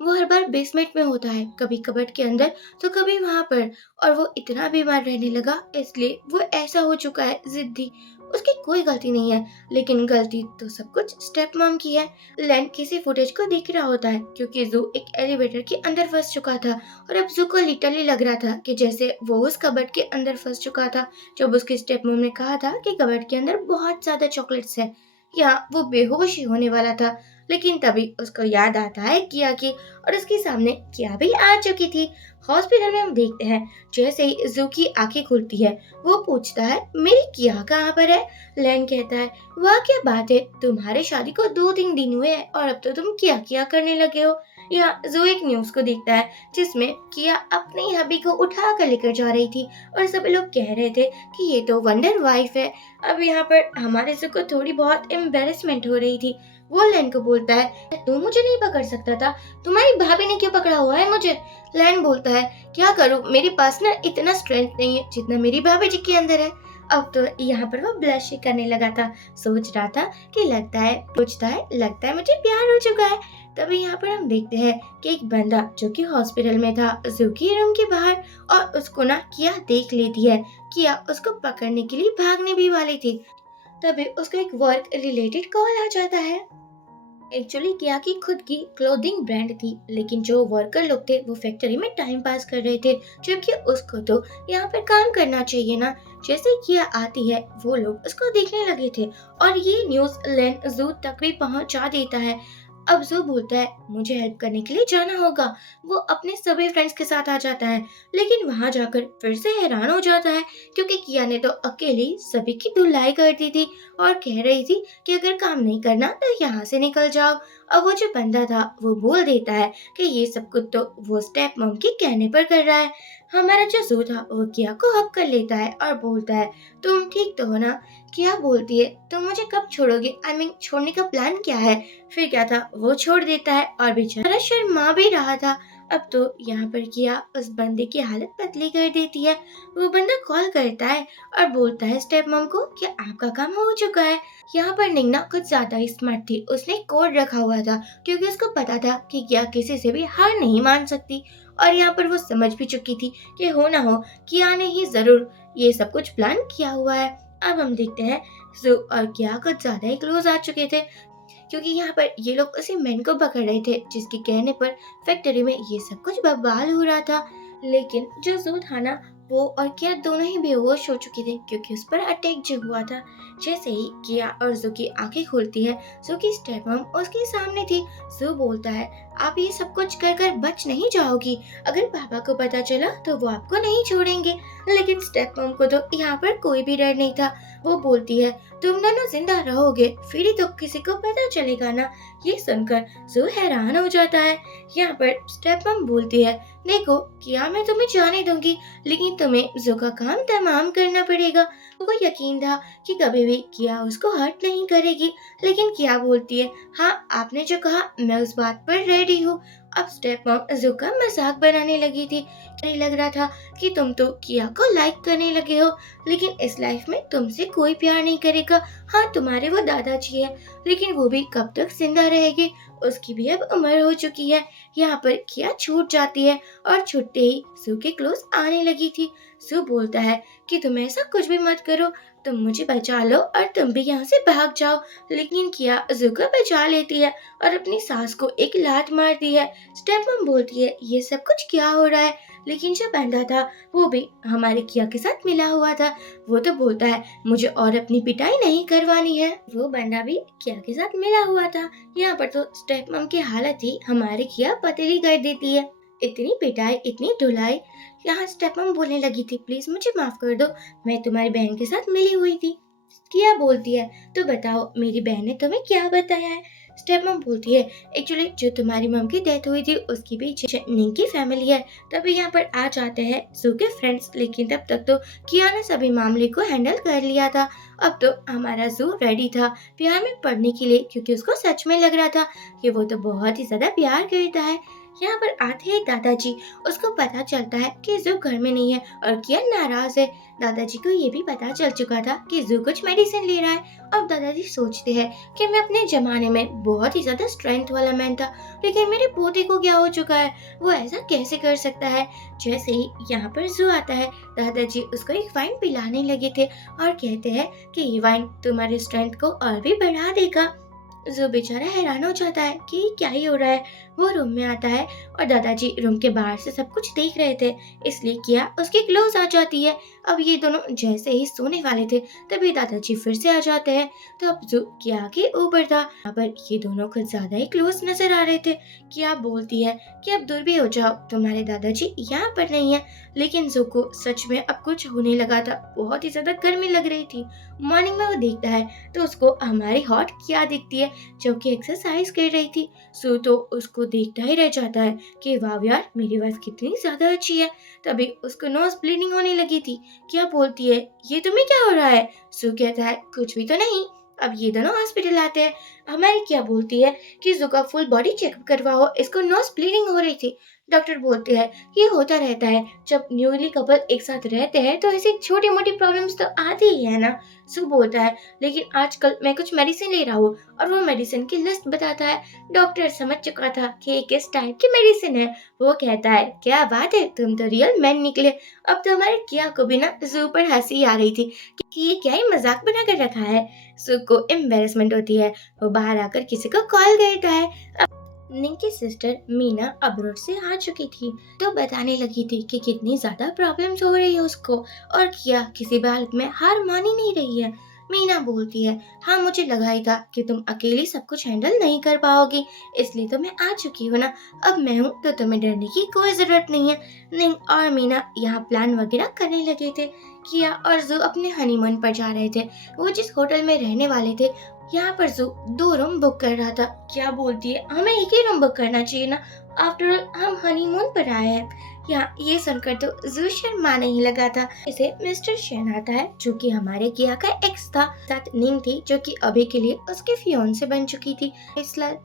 वो हर बार बेसमेंट में होता है, कभी कबर्ड के अंदर तो कभी वहाँ पर, और वो इतना बीमार रहने लगा, इसलिए वो ऐसा हो चुका है, जिद्दी। उसकी कोई गलती नहीं है, लेकिन गलती तो सब कुछ स्टेप मॉम की है। लैन किसी फुटेज को देख रहा होता है, क्योंकि जू एक एलिवेटर के अंदर फंस चुका था और अब जू को लिटरली लग रहा था कि जैसे वो उस कबर्ड के अंदर फंस चुका था जब उसकी स्टेप मॉम ने कहा था कि कबर्ड के अंदर बहुत ज्यादा चॉकलेट्स है। यहाँ वो बेहोश ही होने वाला था, लेकिन तभी उसको याद आता है किया की, और उसके सामने किया भी आ चुकी थी। हॉस्पिटल में हम देखते हैं जैसे ही जू की आंखें खुलती है, वो पूछता है, मेरी किया कहाँ पर है। लैन कहता है, वाह क्या बात है, तुम्हारे शादी को 2-3 दिन हुए हैं और अब तो तुम किया किया करने लगे हो। यहाँ जू एक न्यूज को देखता है जिसमें किया अपनी हबी को उठा कर लेकर जा रही थी और सब लोग कह रहे थे कि ये तो वंडर वाइफ है। अब यहाँ पर हमारे जू को थोड़ी बहुत एम्बेरसमेंट हो रही थी। वो लैन को बोलता है, तू मुझे नहीं पकड़ सकता था, तुम्हारी भाभी ने क्यों पकड़ा हुआ है मुझे। लैन बोलता है, क्या करूं, मेरे पास ना इतना स्ट्रेंथ नहीं है जितना मेरी भाभी जी के अंदर है। अब तो यहाँ पर वो ब्लश करने लगा था, सोच रहा था कि लगता है मुझे प्यार हो चुका है। तभी यहाँ पर हम देखते हैं कि एक बंदा जो कि हॉस्पिटल में था जू के रूम के बाहर, और उसको ना किया देख लेती है। किया उसको पकड़ने के लिए भागने भी वाली थी, तभी उसको एक वर्क रिलेटेड कॉल आ जाता है। एक्चुअली किया की खुद की क्लोथिंग ब्रांड थी, लेकिन जो वर्कर लोग थे वो फैक्ट्री में टाइम पास कर रहे थे, जबकि उसको तो यहाँ पर काम करना चाहिए ना। जैसे ही किया आती है वो लोग उसको देखने लगे थे, और ये न्यूज लेन जू तक भी पहुंचा देता है। अब जू बोलता है मुझे हेल्प करने के लिए जाना होगा। वो अपने सभी फ्रेंड्स के साथ आ जाता है, लेकिन वहां जाकर फिर से हैरान हो जाता है, क्योंकि किया ने तो अकेली सभी की धुलाई कर दी थी और कह रही थी कि अगर काम नहीं करना तो यहाँ से निकल जाओ। अब वो जो बंदा था वो बोल देता है कि ये सब कुछ तो वो स्टेप मम के कहने पर कर रहा है। हमारा जो जू था वो किया को हक कर लेता है और बोलता है तुम ठीक तो हो ना। किया बोलती है तुम मुझे कब छोड़ोगे, आई मीन छोड़ने का प्लान क्या है। फिर क्या था वो छोड़ देता है, और बेचारा शर्मा भी रहा था। अब तो यहाँ पर किया उस बंदे की हालत पतली कर देती है। वो बंदा कॉल करता है और बोलता है स्टेप मम को कि आपका काम हो चुका है। यहाँ पर निगना कुछ ज्यादा ही स्मार्ट थी, उसने कोड रखा हुआ था, क्योंकि उसको पता था कि किया किसी से भी हार नहीं मान सकती। और यहाँ पर वो समझ भी चुकी थी कि हो ना हो किया ने ही जरूर ये सब कुछ प्लान किया हुआ है। अब हम देखते हैं जू और किया कुछ ज्यादा ही क्लोज आ चुके थे, क्योंकि यहाँ पर ये लोग उसी मैन को पकड़ रहे थे जिसके कहने पर फैक्ट्री में ये सब कुछ बवाल हो रहा था। लेकिन जो जू था ना वो और किया दोनों ही बेहोश हो चुके थे, क्योंकि उस पर अटैक जो हुआ था। जैसे ही किया और जू की आंखें खुलती है, जू की स्टेप मम उसके सामने थी। जू बोलता है आप ये सब कुछ कर कर बच नहीं जाओगी, अगर पापा को पता चला तो वो आपको नहीं छोड़ेंगे। लेकिन स्टेप मम को तो यहाँ पर कोई भी डर नहीं था। वो बोलती है तुम दोनों जिंदा रहोगे, फिर ही तो किसी को पता चलेगा ना। ये सुनकर जू हैरान हो जाता है। यहाँ पर स्टेप मम बोलती है देखो किया मैं तुम्हें जाने दूंगी, लेकिन तुम्हें जू का काम तमाम करना पड़ेगा। को यकीन था कि कभी भी किया उसको हर्ट नहीं करेगी, लेकिन किया बोलती है हाँ आपने जो कहा मैं उस बात पर रेडी हूँ। अब स्टेप मम जू का मजाक बनाने लगी थी। नहीं लग रहा था कि तुम तो किया को लाइक करने लगे हो, लेकिन इस लाइफ में तुमसे कोई प्यार नहीं करेगा। हाँ तुम्हारे वो दादाजी है, लेकिन वो भी कब तक जिंदा रहेगी, उसकी भी अब उम्र हो चुकी है। यहाँ पर किया छूट जाती है, और छुट्टे ही सू के क्लोज आने लगी थी। सू बोलता है कि तुम ऐसा कुछ भी मत करो, तुम मुझे बचा लो और तुम भी यहाँ से भाग जाओ। लेकिन किया जू को बचा लेती है और अपनी सास को एक लात मारती है। स्टेप मम बोलती है ये सब कुछ क्या हो रहा है, लेकिन जो बंदा था वो भी हमारे किया के साथ मिला हुआ था। वो तो बोलता है मुझे और अपनी पिटाई नहीं करवानी है। वो बंदा भी किया के साथ मिला हुआ था। यहाँ पर तो स्टेप मम की हालत ही हमारे किया पतली कर देती है। इतनी पिटाई इतनी धुलाई। यहाँ स्टेप मम बोलने लगी थी प्लीज मुझे माफ कर दो, मैं तुम्हारी बहन के साथ मिली हुई थी। किया बोलती है तो बताओ मेरी बहन ने तुम्हें क्या बताया है। स्टेप मम बोलती है एक्चुअली जो तुम्हारी मम की डेथ हुई थी उसकी पीछे निंग की फैमिली है। तभी यहाँ पर आ जाते हैं जू के फ्रेंड्स, लेकिन तब तक तो किया ने सभी मामले को हैंडल कर लिया था। अब तो हमारा जू रेडी था प्यार में पड़ने के लिए, क्योंकि उसको सच में लग रहा था कि वो तो बहुत ही ज्यादा प्यार करता है। यहाँ पर आते हैं दादाजी। उसको पता चलता है कि जू घर में नहीं है और किया नाराज है। दादाजी को ये भी पता चल चुका था कि जू कुछ मेडिसिन ले रहा है। अब दादाजी सोचते हैं कि मैं अपने जमाने में बहुत ही ज्यादा स्ट्रेंथ वाला मैन था, लेकिन मेरे पोते को क्या हो चुका है, वो ऐसा कैसे कर सकता है। जैसे ही यहाँ पर जू आता है, दादाजी उसको एक वाइन पिलाने लगे थे और कहते हैं कि ये वाइन तुम्हारे स्ट्रेंथ को और भी बढ़ा देगा। जो बेचारा हैरान हो जाता है कि क्या ही हो रहा है। वो रूम में आता है और दादाजी रूम के बाहर से सब कुछ देख रहे थे, इसलिए किया उसके क्लोज आ जाती है। अब ये दोनों जैसे ही सोने वाले थे तभी दादाजी फिर से आ जाते हैं। तो अब जो किया के ऊपर था, यहाँ पर ये दोनों कुछ ज्यादा ही क्लोज नजर आ रहे थे। किया बोलती है कि अब दूर भी हो जाओ, तुम्हारे दादाजी यहाँ पर नहीं है। लेकिन जू को सच में अब कुछ होने लगा था, बहुत ही ज्यादा गर्मी लग रही थी। मॉर्निंग में वो देखता है तो उसको हमारी हॉट किया दिखती है जो कि एक्सरसाइज कर रही थी। सो तो उसको देखता ही रह जाता है कि वाह यार मेरी वाइफ कितनी ज्यादा अच्छी है। तभी उसको नोज ब्लीडिंग होने लगी थी। क्या बोलती है ये तुम्हें क्या हो रहा है। सो कहता है कुछ भी तो नहीं। अब ये दोनों हॉस्पिटल आते हैं। हमारी क्या बोलती है कि जू का फुल बॉडी चेकअप करवाओ, इसको नोज ब्लीडिंग हो रही थी। डॉक्टर बोलते हैं ये होता रहता है, जब न्यूली कपल एक साथ रहते हैं तो ऐसी छोटी मोटी प्रॉब्लम्स तो आती ही है ना। सू बोलता है लेकिन आजकल मैं कुछ मेडिसिन ले रहा हूँ, और वो मेडिसिन की लिस्ट बताता है। डॉक्टर समझ चुका था कि ये किस टाइप की मेडिसिन है। वो कहता है क्या बात है, तुम तो रियल मैन निकले। अब तो हमारे किया को भी ना जू पर हंसी आ रही थी कि ये क्या ही मजाक बना कर रखा है। सू को एम्बेरसमेंट होती है, वो बाहर आकर किसी को कॉल करता है। निंग की सिस्टर मीना अब्रोड से आ चुकी थी, तो बताने लगी थी कि कितनी ज्यादा प्रॉब्लम्स हो रही है उसको, और किया किसी भी हालत में हार मान ही नहीं रही है। मीना बोलती है हाँ मुझे लगा ही था कि तुम अकेली सब कुछ हैंडल नहीं कर पाओगी, इसलिए तो मैं आ चुकी हूँ ना। अब मैं हूँ तो तुम्हें डरने की कोई जरूरत नहीं है। निंग और मीना यहाँ प्लान वगैरह करने लगे थे। किया और जू अपने हनीमून पर जा रहे थे। वो जिस होटल में रहने वाले थे, यहाँ पर जू 2 रूम बुक कर रहा था। क्या बोलती है हमें एक ही रूम बुक करना चाहिए ना, आफ्टर ऑल हम हनीमून पर आए हैं। यहाँ ये सुनकर तो जू शर्माने ही लगा था। इसे मिस्टर शेन आता है जो कि हमारे किया का एक्स था। साथ निंग थी जो कि अभी के लिए उसके फियोंसे बन चुकी थी। इसलिए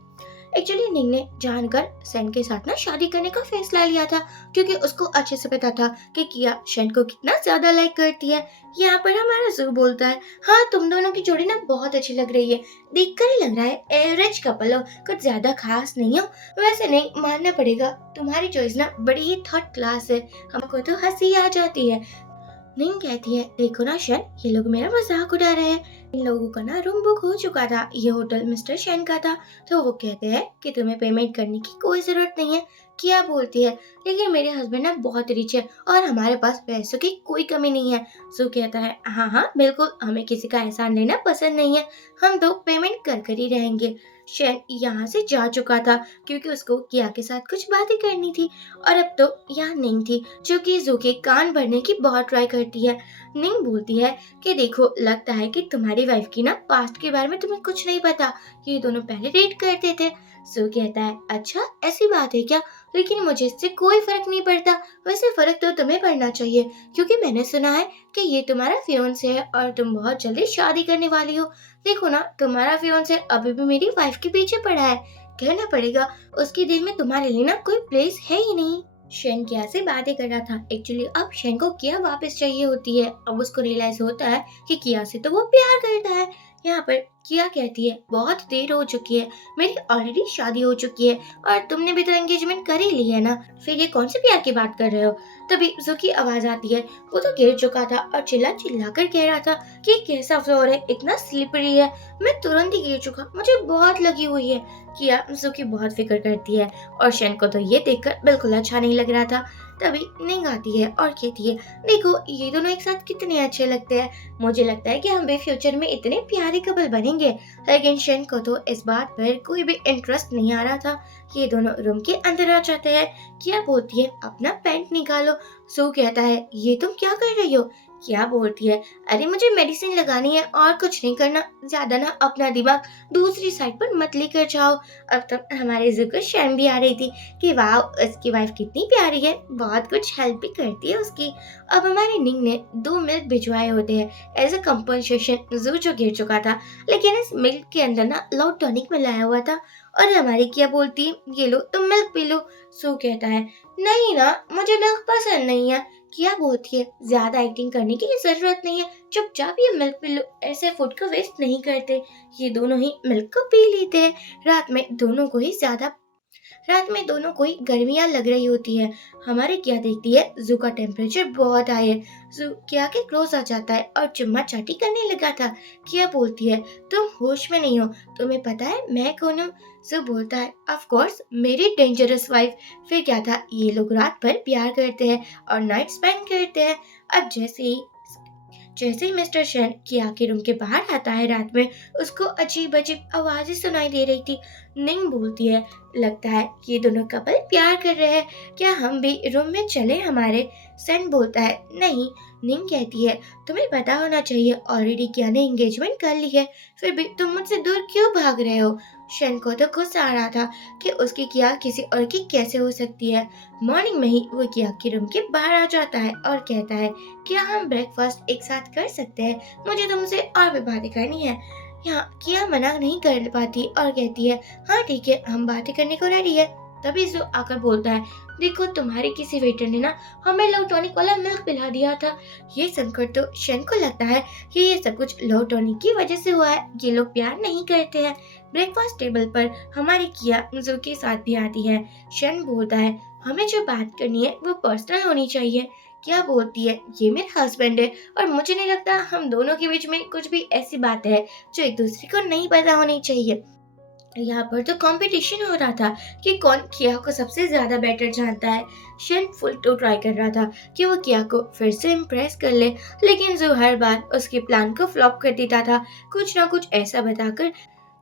एक्चुअली निंग ने जानकर सेन के साथ ना शादी करने का फैसला लिया था, क्योंकि उसको अच्छे से पता था कि किया शेन को कितना ज्यादा लाइक करती है। यहाँ पर हमारा जू बोलता है हाँ तुम दोनों की जोड़ी ना बहुत अच्छी लग रही है, देखकर ही लग रहा है एवरेज कपल हो, कुछ ज्यादा खास नहीं हो। वैसे नहीं मानना पड़ेगा, तुम्हारी चॉइस ना बड़ी ही थर्ड क्लास है, हमको तो हंसी आ जाती है। निंग कहती है देखो ना शेन, ये लोग मेरा मजाक उड़ा रहे हैं। इन लोगों का ना रूम बुक हो चुका था, ये होटल मिस्टर शेन का था। तो वो कहते हैं कि तुम्हें पेमेंट करने की कोई जरूरत नहीं है। क्या बोलती है लेकिन मेरे हस्बैंड ना बहुत रिच है और हमारे पास पैसों की कोई कमी नहीं है। सू कहता है हाँ हाँ बिल्कुल, हमें किसी का एहसान लेना पसंद नहीं है, हम तो पेमेंट कर कर ही रहेंगे। शेन यहाँ से जा चुका था क्योंकि उसको किया के साथ कुछ बातें करनी थी, और अब तो यहाँ निंग थी जो कि जू के कान भरने की बहुत ट्राई करती है। निंग बोलती है कि देखो लगता है कि तुम्हारी वाइफ की ना पास्ट के बारे में तुम्हें कुछ नहीं पता, ये दोनों पहले डेट करते थे। सू कहता है अच्छा ऐसी बात है क्या, लेकिन मुझे इससे कोई फर्क नहीं पड़ता। वैसे फर्क तो तुम्हें पड़ना चाहिए, क्योंकि मैंने सुना है कि ये तुम्हारा फियोंसे है और तुम बहुत जल्दी शादी करने वाली हो। देखो ना तुम्हारा फियोंसे अभी भी मेरी वाइफ के पीछे पड़ा है, कहना पड़ेगा उसके दिल में तुम्हारे लिए ना कोई प्लेस है ही नहीं। शेन किया से बातें कर रहा था। एक्चुअली अब शेन को किया वापस चाहिए होती है। अब उसको रियलाइज होता है कि किया से तो वो प्यार करता है। यहाँ पर किया कहती है बहुत देर हो चुकी है, मेरी ऑलरेडी शादी हो चुकी है और तुमने भी तो एंगेजमेंट कर ही ली है ना, फिर ये कौन से प्यार की बात कर रहे हो। तभी जू की आवाज आती है। वो तो गिर चुका था और चिल्ला चिल्ला कर कह रहा था कि कैसा फ्लोर है, इतना स्लिपरी है, मैं तुरंत ही गिर चुका, मुझे बहुत लगी हुई है। किया जू की बहुत फिक्र करती है और शेन को तो ये देखकर बिल्कुल अच्छा नहीं लग रहा था। तभी निंग आती है और कहती है देखो ये दोनों एक साथ कितने अच्छे लगते हैं, मुझे लगता है कि हम भी फ्यूचर में इतने प्यारे कपल बनेंगे। लेकिन शेन को तो इस बात पर कोई भी इंटरेस्ट नहीं आ रहा था। ये दोनों रूम के अंदर आ जाते हैं। क्या बोलती है अपना पैंट निकालो। सू कहता है ये तुम क्या कर रही हो। क्या बोलती है अरे मुझे मेडिसिन लगानी है और कुछ नहीं करना, ज्यादा ना अपना दिमाग दूसरी साइड पर मत लेकर जाओ। अब तक हमारे जू को शर्म भी आ रही थी कि वाह उसकी वाइफ कितनी प्यारी है, बहुत कुछ हेल्प भी करती है उसकी। अब हमारी निंग ने 2 मिल्क भिजवाए होते हैं एज अ कंपनसेशन, जू जो गिर चुका था, लेकिन इस मिल्क के अंदर ना लो टॉनिक मिलाया हुआ था। और हमारी क्या बोलती है ये लो तुम मिल्क पी लो। सू कहता है नहीं ना मुझे मिल्क पसंद नहीं है। क्या बोलती है ज्यादा एक्टिंग करने की जरूरत नहीं है, चुपचाप ये मिल्क पी लो, ऐसे फूड को वेस्ट नहीं करते। ये दोनों ही मिल्क को पी लेते हैं। रात में दोनों को ही गर्मियां लग रही होती है। हमारे क्या देखती है जू का टेम्परेचर बहुत हाई है। जू क्या के क्लोज आ जाता है और चुम्मा चाटी करने लगा था। क्या बोलती है तुम होश में नहीं हो, तुम्हें पता है मैं कौन हूँ। जू बोलता है ऑफ कोर्स मेरी डेंजरस वाइफ। फिर क्या था, ये लोग रात भर प्यार करते हैं और नाइट स्पेंड करते हैं। अब जैसे ही मिस्टर शेन किया के रूम के बाहर आता है रात में, उसको अजीब अजीब आवाजें सुनाई दे रही थी। निंग बोलती है लगता है कि ये दोनों कपल प्यार कर रहे हैं, क्या हम भी रूम में चले हमारे। सन बोलता है नहीं। निंग कहती है तुम्हें पता होना चाहिए ऑलरेडी किया ने एंगेजमेंट कर ली है, फिर भी तुम मुझसे दूर क्यों भाग रहे हो। शन को तो गुस्सा आ रहा था कि उसकी किया किसी और की कैसे हो सकती है। मॉर्निंग में ही वो किया के रूम के बाहर आ जाता है और कहता है क्या हम ब्रेकफास्ट एक साथ कर सकते हैं, मुझे तुमसे और भी बातें करनी है। यहाँ किया मना नहीं कर पाती और कहती है, हाँ ठीक है, हम बातें करने को रेडी है। तभी जो आकर बोलता है, देखो तुम्हारे किसी वेटर ने ना हमें लो टॉनिक वाला मिल्क पिला दिया था। ये सुनकर तो शन को लगता है कि ये सब कुछ लो टॉनिक की वजह से हुआ है, ये लोग प्यार नहीं करते हैं। ब्रेकफास्ट टेबल पर हमारी किया जो के साथ भी आती है। शन बोलता है, हमें जो बात करनी है वो पर्सनल होनी चाहिए। क्या बोलती है, ये मेरा हस्बैंड है और मुझे नहीं लगता हम दोनों के बीच में कुछ भी ऐसी बात है जो एक दूसरे को नहीं पता होनी चाहिए। यहाँ पर तो कंपटीशन हो रहा था कि कौन किया को सबसे ज्यादा बेटर जानता है। शन फुल टू ट्राई कर रहा था कि वो किया को फिर से इम्प्रेस कर ले, लेकिन जो हर बार उसके प्लान को फ्लॉप कर देता था, कुछ ना कुछ ऐसा बताकर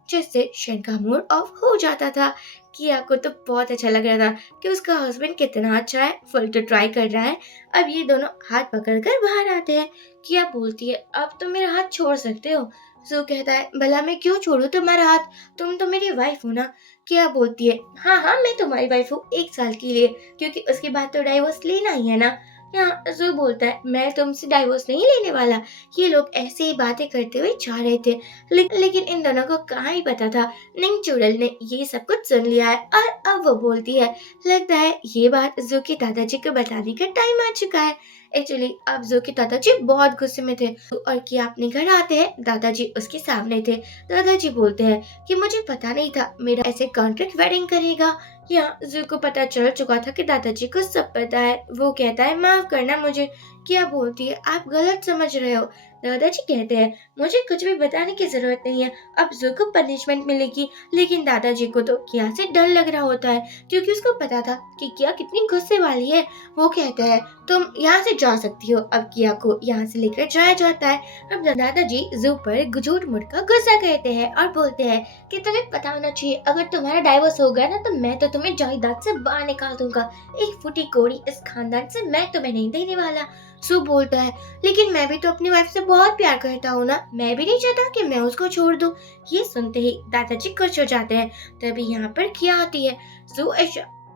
जिससे शन का मूड ऑफ हो जाता था। किया को तो बहुत अच्छा लग रहा था कि उसका हस्बैंड कितना अच्छा है, फुल टू ट्राई कर रहा है। अब ये दोनों हाथ पकड़कर बाहर आते हैं। किया बोलती है, अब तुम मेरा हाथ छोड़ सकते हो। जो कहता है, भला मैं क्यों छोड़ू तुम्हारा हाथ, तुम तो मेरी वाइफ हो ना। किया बोलती है, हाँ हाँ मैं तुम्हारी वाइफ हूँ 1 साल के लिए, क्योंकि उसके बाद तो डाइवोर्स लेना ही है ना। यहाँ जो बोलता है, मैं तुमसे डाइवोर्स नहीं लेने वाला। ये लोग ऐसे ही बातें करते हुए जा रहे थे, लेकिन इन दोनों को कहाँ ही पता था निंग चुड़ैल ने ये सब कुछ सुन लिया है और अब वो बोलती है, लगता है ये बात जो के दादाजी को बताने का टाइम आ चुका है। एक्चुअली अब जो के दादाजी बहुत गुस्से में थे और किया अपने घर आते हैं, दादाजी उसके सामने थे। दादाजी बोलते हैं कि मुझे पता नहीं था मेरा ऐसे कॉन्ट्रैक्ट वेडिंग करेगा। यहाँ जू को पता चल चुका था कि दादाजी को सब पता है। वो कहता है, माफ करना मुझे। क्या बोलती है, आप गलत समझ रहे हो। दादाजी कहते हैं, मुझे कुछ भी बताने की जरूरत नहीं है, अब जू को पनिशमेंट मिलेगी। लेकिन दादाजी को तो किया से डर लग रहा होता है, क्योंकि उसको पता था कि किया कितनी गुस्से वाली है। वो कहता है, तुम यहाँ से जा सकती हो। अब किया को यहाँ से लेकर जाया जाता है। अब दादाजी जू पर झूठ मूठ का गुस्सा करते हैं और बोलते हैं कि तुम्हें पता होना चाहिए, अगर तुम्हारा डाइवोर्स हो गया ना तो मैं तो तुम्हें जायदाद से बाहर निकाल दूंगा। एक फुटी कोड़ी इस खानदान से मैं तुम्हें नहीं देने वाला। सू बोलता है, लेकिन मैं भी तो अपनी वाइफ से बहुत प्यार करता हूँ ना, मैं भी नहीं चाहता कि मैं उसको छोड़ दूँ। ये सुनते ही दादाजी खुश हो जाते हैं। तभी यहाँ पर किया आती है। जू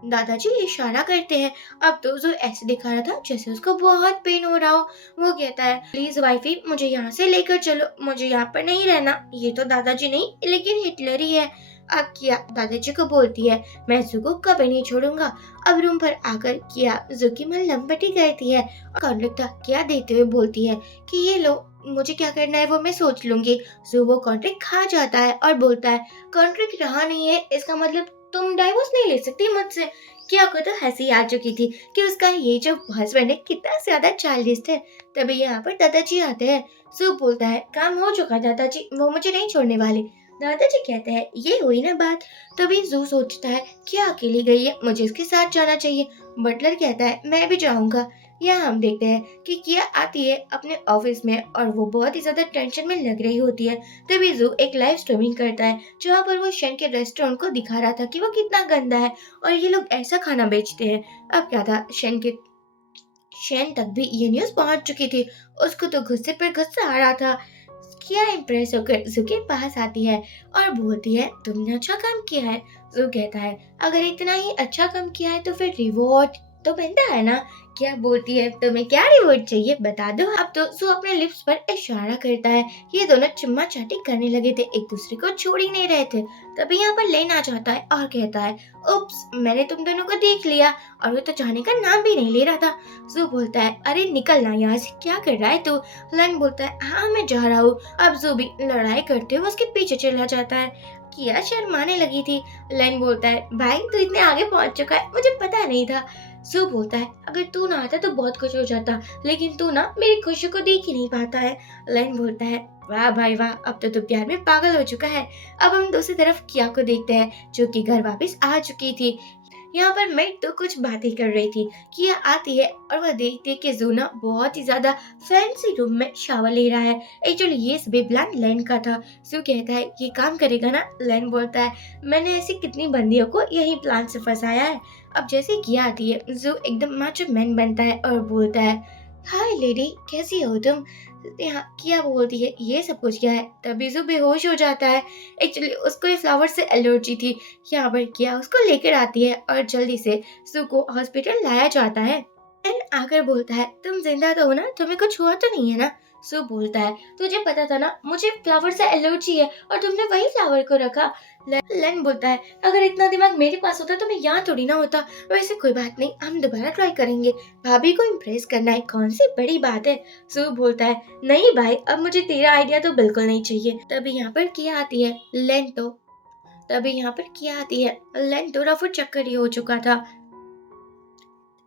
दादाजी इशारा करते हैं। अब तो जो ऐसे दिखा रहा था जैसे उसको बहुत पेन हो रहा हो। वो कहता है, प्लीज वाइफी मुझे यहाँ से लेकर चलो, मुझे यहाँ पर नहीं रहना। ये तो दादाजी नहीं लेकिन हिटलर ही है। अब किया दादाजी को बोलती है, मैं जू को कभी नहीं छोड़ूंगा। अब रूम पर आकर किया जू की मन लंबटी करती है और कॉन्ट्रैक्ट किया देते हुए बोलती है कि ये लो, मुझे क्या करना है वो मैं सोच लूंगी। जू वो कॉन्ट्रैक्ट खा जाता है और बोलता है, कॉन्ट्रैक्ट रहा नहीं है इसका मतलब तुम डाइवोर्स नहीं ले सकती मुझसे। किया को तो हंसी आ चुकी थी कि उसका ये जो हस्बैंड है कितना ज्यादा चाइल्डिश है। तभी यहाँ पर दादाजी आते हैं। सू बोलता है, काम हो चुका दादाजी, वो मुझे नहीं छोड़ने वाले। दादाजी कहते हैं, ये हुई ना बात। तभी जू सोचता है, क्या अकेली गई है, मुझे इसके साथ जाना चाहिए। बटलर कहता है, मैं भी जाऊंगा। यहाँ हम देखते हैं कि किया आती है अपने ऑफिस में और वो बहुत ही ज्यादा टेंशन में लग रही होती है। तभी जू एक लाइव स्ट्रीमिंग करता है जहाँ पर वो शन के रेस्टोरेंट को दिखा रहा था कि वो कितना गंदा है और ये लोग ऐसा खाना बेचते हैं। अब क्या था, शैन तक भी ये न्यूज पहुंच चुकी थी। उसको तो गुस्से पर गुस्सा आ रहा था। किया इम्प्रेस होकर जू के पास आती है और बोलती है, तुमने अच्छा काम किया है। जू कहता है, अगर इतना ही अच्छा काम किया है तो फिर रिवॉर्ड तो बनता है ना। क्या बोलती है, तुम्हें क्या रिवॉर्ड चाहिए बता दो। अब तो जू अपने लिप्स पर इशारा करता है। ये दोनों चुम्मा चाटी करने लगे थे, एक दूसरे को छोड़ ही नहीं रहे थे। तभी यहाँ पर लेन आ जाता है और कहता है, उप्स, मैंने तुम दोनों को देख लिया और वो तो जाने का नाम भी नहीं ले रहा था। जू बोलता है, अरे निकल ना यहाँ से, क्या कर रहा है तू। लन बोलता है, हाँ मैं जा रहा हूँ। अब जू भी लड़ाई करते हुए उसके पीछे चला जाता है। किया शर्माने लगी थी। लन बोलता है, भाई तू इतने आगे पहुंच चुका है, मुझे पता नहीं था। जू बोलता है, अगर तू ना आता तो बहुत खुश हो जाता, लेकिन तू ना मेरी खुशी को देख ही नहीं पाता है। लन बोलता है, वाह भाई वाह, अब तो तू प्यार में पागल हो चुका है। अब हम दूसरी तरफ किया को देखते हैं जो कि घर वापस आ चुकी थी। यहाँ पर मेट तो कुछ बातें कर रही थी। किया आती है और वह देखती है कि जूना बहुत ही ज्यादा फैंसी रूम में शावर ले रहा है। एक्चुअली ये सभी प्लान लैन का था। जू कहता है, ये काम करेगा ना। लैन बोलता है, मैंने ऐसी कितनी बंदियों को यही प्लान से फंसाया है। अब जैसे किया आती है, जू एकदम माचो मैन बनता है और बोलता है, हाय लेडी, कैसी हो तुम। यहाँ किया बोलती है, ये सब कुछ क्या है। तभी जू बेहोश हो जाता है। एक्चुअली उसको ये फ्लावर से एलर्जी थी। यहाँ पर किया उसको लेकर आती है और जल्दी से जू को हॉस्पिटल लाया जाता है। एंड आकर बोलता है, तुम जिंदा तो हो ना, तुम्हें कुछ हुआ तो नहीं है ना। सो बोलता है, तुझे पता था ना मुझे फ्लावर से एलर्जी है और तुमने वही फ्लावर को रखा। लेन बोलता है, अगर इतना दिमाग मेरे पास होता तो मैं यहाँ थोड़ी ना होता। वैसे कोई बात नहीं, हम दोबारा ट्राई करेंगे। भाभी को इम्प्रेस करना है, कौन सी बड़ी बात है। सू बोलता है, नहीं भाई, अब मुझे तेरा आइडिया तो बिल्कुल नहीं चाहिए। तभी यहाँ पर किया आती है। लेन तो रफू चक्कर ही हो चुका था।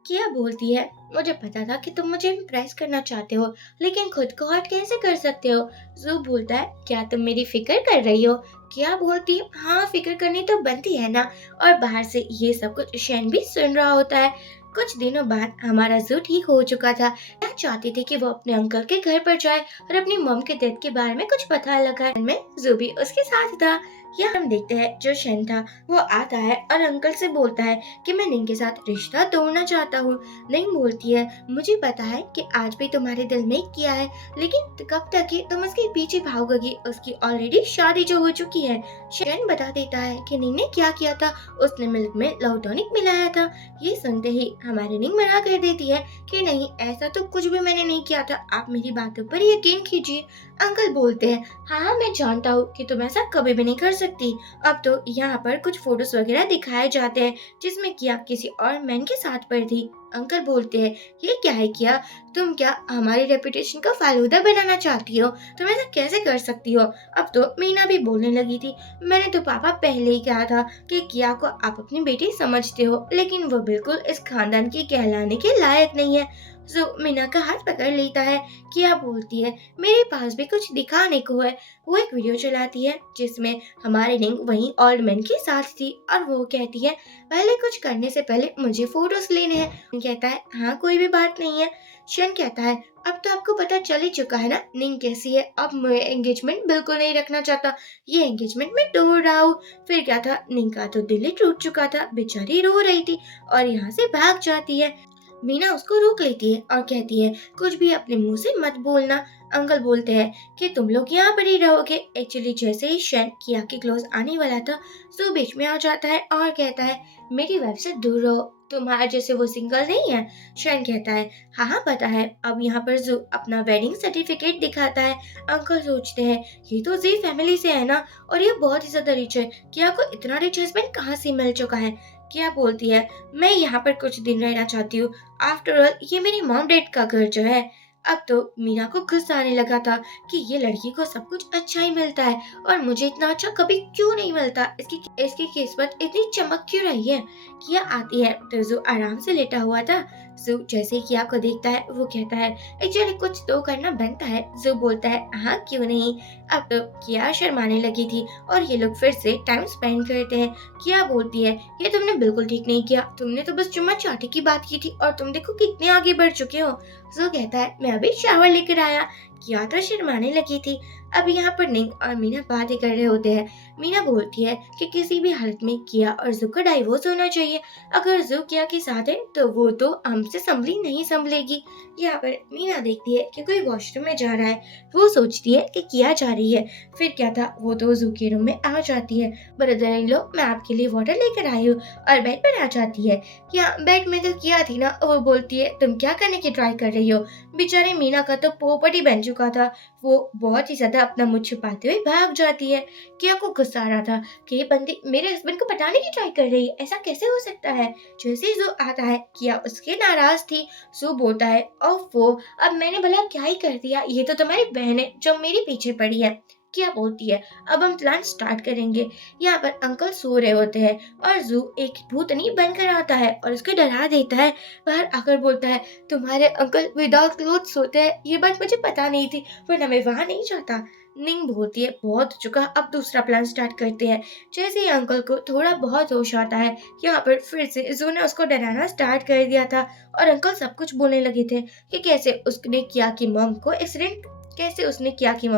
किया बोलती है, मुझे पता था कि तुम मुझे इम्प्रेस करना चाहते हो, लेकिन खुद को हर्ट कैसे कर सकते हो। जू बोलता है, क्या तुम मेरी फिक्र कर रही हो। किया बोलती है, हाँ फिक्र करनी तो बनती है ना। और बाहर से ये सब कुछ शैन भी सुन रहा होता है। कुछ दिनों बाद हमारा जू ठीक हो चुका था। मैं चाहती थी कि वो अपने अंकल के घर पर जाए और अपनी मॉम के डेथ के बारे में कुछ पता लगाए। में जू भी उसके साथ था। यहाँ हम देखते हैं जो शैन था वो आता है और अंकल से बोलता है कि मैं निंग के साथ रिश्ता तोड़ना चाहता हूँ। निंग बोलती है, मुझे पता है कि आज भी तुम्हारे दिल में किया है, लेकिन कब तक ही तुम उसके पीछे भागोगी, उसकी ऑलरेडी शादी जो हो चुकी है। शैन बता देता है कि निंग ने क्या किया था, उसने मिल्क में लव टॉनिक मिलाया था। ये सुनते ही हमारी निंग मना कर देती है कि नहीं, ऐसा तो कुछ भी मैंने नहीं किया था, आप मेरी बातों पर यकीन कीजिए। अंकल बोलते हैं, हाँ मैं जानता हूँ कि तुम ऐसा कभी भी नहीं कर सकती। अब तो यहाँ पर कुछ फोटोज वगैरह दिखाए जाते हैं जिसमें किया किसी और मैन के साथ पर थी। अंकल बोलते हैं, ये क्या है किया, तुम क्या हमारी रेपुटेशन का फालूदा बनाना चाहती हो, तुम ऐसा कैसे कर सकती हो। अब तो मीना भी बोलने लगी थी, मैंने तो पापा पहले ही कहा था कि किया को आप अपनी बेटी समझते हो, लेकिन वो बिल्कुल इस खानदान की कहलाने के लायक नहीं है। जो मीना का हाथ पकड़ लेता है। किया बोलती है, मेरे पास भी कुछ दिखाने को है। वो एक वीडियो चलाती है जिसमें हमारी रिंग वहीं ओल्ड मैन के साथ थी और वो कहती है, पहले कुछ करने से पहले मुझे फोटोज लेने हैं। कहता है, हाँ कोई भी बात नहीं है। शन कहता है, अब तो आपको पता चल ही चुका है ना निंग कैसी है, अब मैं एंगेजमेंट बिल्कुल नहीं रखना चाहता, ये एंगेजमेंट मैं तोड़ रहा हूँ। फिर क्या था, निंग का तो दिल ही टूट चुका था, बेचारी रो रही थी और यहाँ से भाग जाती है। मीना उसको रोक लेती है और कहती है, कुछ भी अपने मुंह से मत बोलना। अंकल बोलते हैं कि तुम लोग यहाँ पर ही रहोगे। एक्चुअली जैसे ही शैन किया के क्लोज आने वाला था, सो बीच में आ जाता है और कहता है, मेरी वाइफ से दूर रहो, तुम्हारा जैसे वो सिंगल नहीं है। शैन कहता है, हाँ हाँ पता है। अब यहाँ पर जो अपना वेडिंग सर्टिफिकेट दिखाता है। अंकल सोचते हैं, ये तो जी फैमिली से है ना, और ये बहुत ही ज्यादा रिच है, क्या को इतना रिच हस्बैंड कहाँ से मिल चुका है। क्या बोलती है, मैं यहाँ पर कुछ दिन रहना चाहती हूँ, आफ्टर ऑल ये मेरी मॉम डैड का घर जो है। अब तो मीना को गुस्सा आने लगा था कि ये लड़की को सब कुछ अच्छा ही मिलता है और मुझे इतना अच्छा कभी क्यों नहीं मिलता, इसकी इसकी किस्मत इतनी चमक क्यों रही है। किया आती है तो जो आराम से लेटा हुआ था। जो जैसे ही किया को देखता है वो कहता है, एक्चुअली कुछ तो करना बनता है। जो बोलता है, हाँ क्यों नहीं। अब तो किया शर्माने लगी थी और ये लोग फिर से टाइम स्पेंड करते हैं। किया बोलती है, ये तुमने बिल्कुल ठीक नहीं किया, तुमने तो बस चुम्मा चाटी की बात की थी और तुम देखो कितने आगे बढ़ चुके हो। जो कहता है, मैं अभी शावर लेकर आया। किया तो शर्माने लगी थी। अब यहाँ पर निंग और मीना बातें कर रहे होते हैं। मीना बोलती है कि किसी भी हालत में किया और जू का डाइवोर्स होना चाहिए, अगर जू किया के साथ है तो वो तो हमसे संभली नहीं संभलेगी। यहाँ पर मीना देखती है कि कोई वॉशरूम में जा रहा है, वो सोचती है कि किया जा रही है। फिर क्या था, वो तो जू के रूम में आ जाती है। ब्रदर इन लो, मैं आपके लिए वाटर लेकर आई हूँ, और बेड पर आ जाती है। क्या बेड में तो किया थी ना, वो बोलती है, तुम क्या करने की ट्राई कर रही हो। बेचारे मीना का तो पोपट ही बन चुका था, वो बहुत ही ज्यादा अपना मुंह छुपाते हुए भाग जाती है। किया को गुस्सा आ रहा था कि ये बंदी मेरे हस्बैंड को पटाने की ट्राई कर रही है, ऐसा कैसे हो सकता है। जैसे ही जो आता है, किया उसके नाराज थी। सो बोलता है, ओफो, अब मैंने भला क्या ही कर दिया, ये तो तुम्हारी बहन है जो मेरे पीछे पड़ी है। क्या बोलती है, अब हम प्लान स्टार्ट करेंगे। यहाँ पर अंकल सो रहे होते हैं और जू एक भूतनी बनकर आता है और उसको डरा देता है। बाहर आकर बोलता है, तुम्हारे अंकल विदाउट क्लोथ सोते हैं, ये बात मुझे पता नहीं थी, वरना मैं वहाँ नहीं जाता। निंग बोलती है, बहुत हो चुका, अब दूसरा प्लान स्टार्ट करते हैं। जैसे ही अंकल को थोड़ा बहुत होश आता है, यहाँ पर फिर से जू ने उसको डराना स्टार्ट कर दिया था और अंकल सब कुछ बोलने लगे थे कि कैसे उसने किया कि मॉम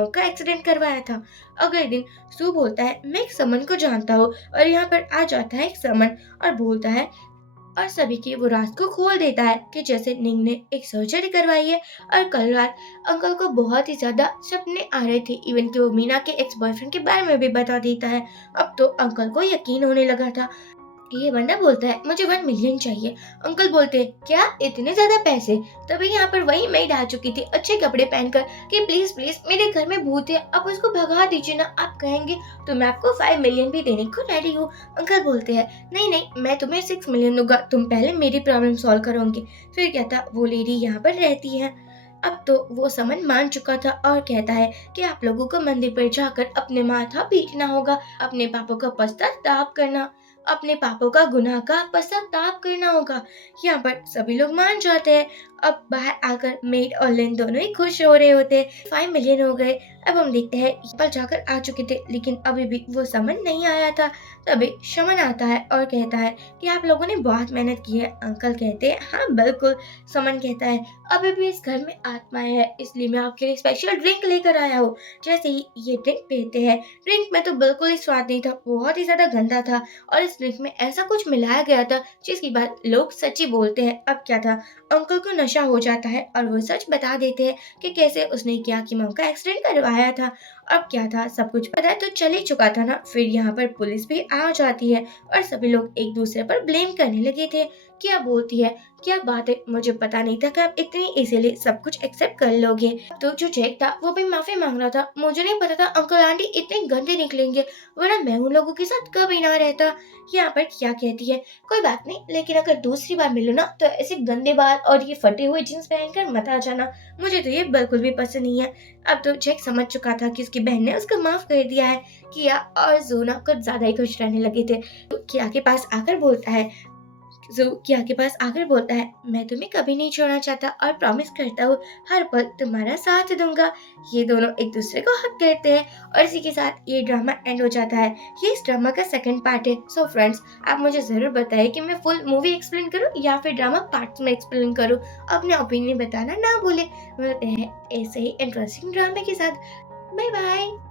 का एक्सीडेंट करवाया था। अगले दिन सू बोलता है, मैं एक समन को जानता हूँ, और यहाँ पर आ जाता है एक समन और बोलता है, और सभी की वो रात को खोल देता है कि जैसे निंग ने एक सर्जरी करवाई है और कल रात अंकल को बहुत ही ज्यादा सपने आ रहे थे। इवन कि वो मीना के एक्स बॉयफ्रेंड के बारे में भी बता देता है। अब तो अंकल को यकीन होने लगा था। ये बंदा बोलता है मुझे 1 मिलियन चाहिए। अंकल बोलते हैं क्या इतने ज्यादा पैसे? तभी यहाँ पर वही मेड आ चुकी थी अच्छे कपड़े पहनकर कि प्लीज प्लीज मेरे घर में भूत है, आप उसको भगा दीजिए ना, आप कहेंगे तो मैं आपको 5 मिलियन भी देने को रेडी हूँ। अंकल बोलते हैं नहीं नहीं, मैं तुम्हें 6 मिलियन दूंगा, तुम पहले मेरी प्रॉब्लम सॉल्व करोगे। फिर क्या था, वो लेडी यहाँ पर रहती है। अब तो वो समन मान चुका था और कहता है कि आप लोगों को मंदिर पर जाकर अपने माथा पीटना होगा, अपने पापों का पश्चाताप करना, अपने पापों का गुनाह का पश्चाताप करना होगा। यहाँ पर सभी लोग मान जाते हैं। अब बाहर आकर मेड और लिन दोनों ही खुश हो रहे होते हैं। 5 मिलियन हो गए। अब हम देखते हैं पर जाकर आ चुके थे लेकिन अभी भी वो समन नहीं आया था। तभी शमन आता है और कहता है कि आप लोगों ने बहुत मेहनत की है। अंकल कहते हैं हाँ बिल्कुल। समन कहता है अभी भी इस घर में आत्माएं है, इसलिए मैं आपके लिए स्पेशल ड्रिंक लेकर आया हूँ। जैसे ही ये ड्रिंक पीते हैं, ड्रिंक में तो बिल्कुल ही स्वाद नहीं था, बहुत ही ज्यादा गंदा था और इस ड्रिंक में ऐसा कुछ मिलाया गया था जिसकी बात लोग सच्ची बोलते हैं। अब क्या था, अंकल को नशा हो जाता है और वो सच बता देते हैं कि कैसे उसने क्या की मॉम का एक्सीडेंट करवाया था। अब क्या था, सब कुछ पता तो चल ही चुका था ना। फिर यहाँ पर पुलिस भी आ जाती है और सभी लोग एक दूसरे पर ब्लेम करने लगे थे। क्या बोलती है, क्या बात है, मुझे पता नहीं था कि आप इतनी इजीली सब कुछ एक्सेप्ट कर लोगे। तो जो जैक था वो भी माफी मांग रहा था, मुझे नहीं पता था अंकल आंटी इतने गंदे निकलेंगे, वरना मैं उन लोगों के साथ कभी ना रहता। यहाँ पर क्या कहती है, कोई बात नहीं, लेकिन अगर दूसरी बार मिलो ना तो ऐसे गंदे बाल और ये फटे हुए जींस पहनकर मत आ जाना, मुझे तो ये बिल्कुल भी पसंद नहीं है। अब तो जैक समझ चुका था कि उसकी बहन ने उसको माफ कर दिया है। किया और जूना कुछ ज्यादा ही खुश रहने लगे थे। तो किया के पास आकर बोलता है, किया के पास आकर बोलता है मैं तुम्हें कभी नहीं छोड़ना चाहता और प्रॉमिस करता हूँ हर पल तुम्हारा साथ दूंगा। ये दोनों एक दूसरे को हक करते हैं और इसी के साथ ये ड्रामा एंड हो जाता है। ये इस ड्रामा का सेकंड पार्ट है। सो फ्रेंड्स, आप मुझे जरूर बताइए कि मैं फुल मूवी एक्सप्लेन करूँ या फिर ड्रामा पार्ट्स में एक्सप्लेन करूँ। अपने ओपिनियन बताना ना भूले। मिलते हैं ऐसे ही इंटरेस्टिंग ड्रामे के साथ। Bye bye.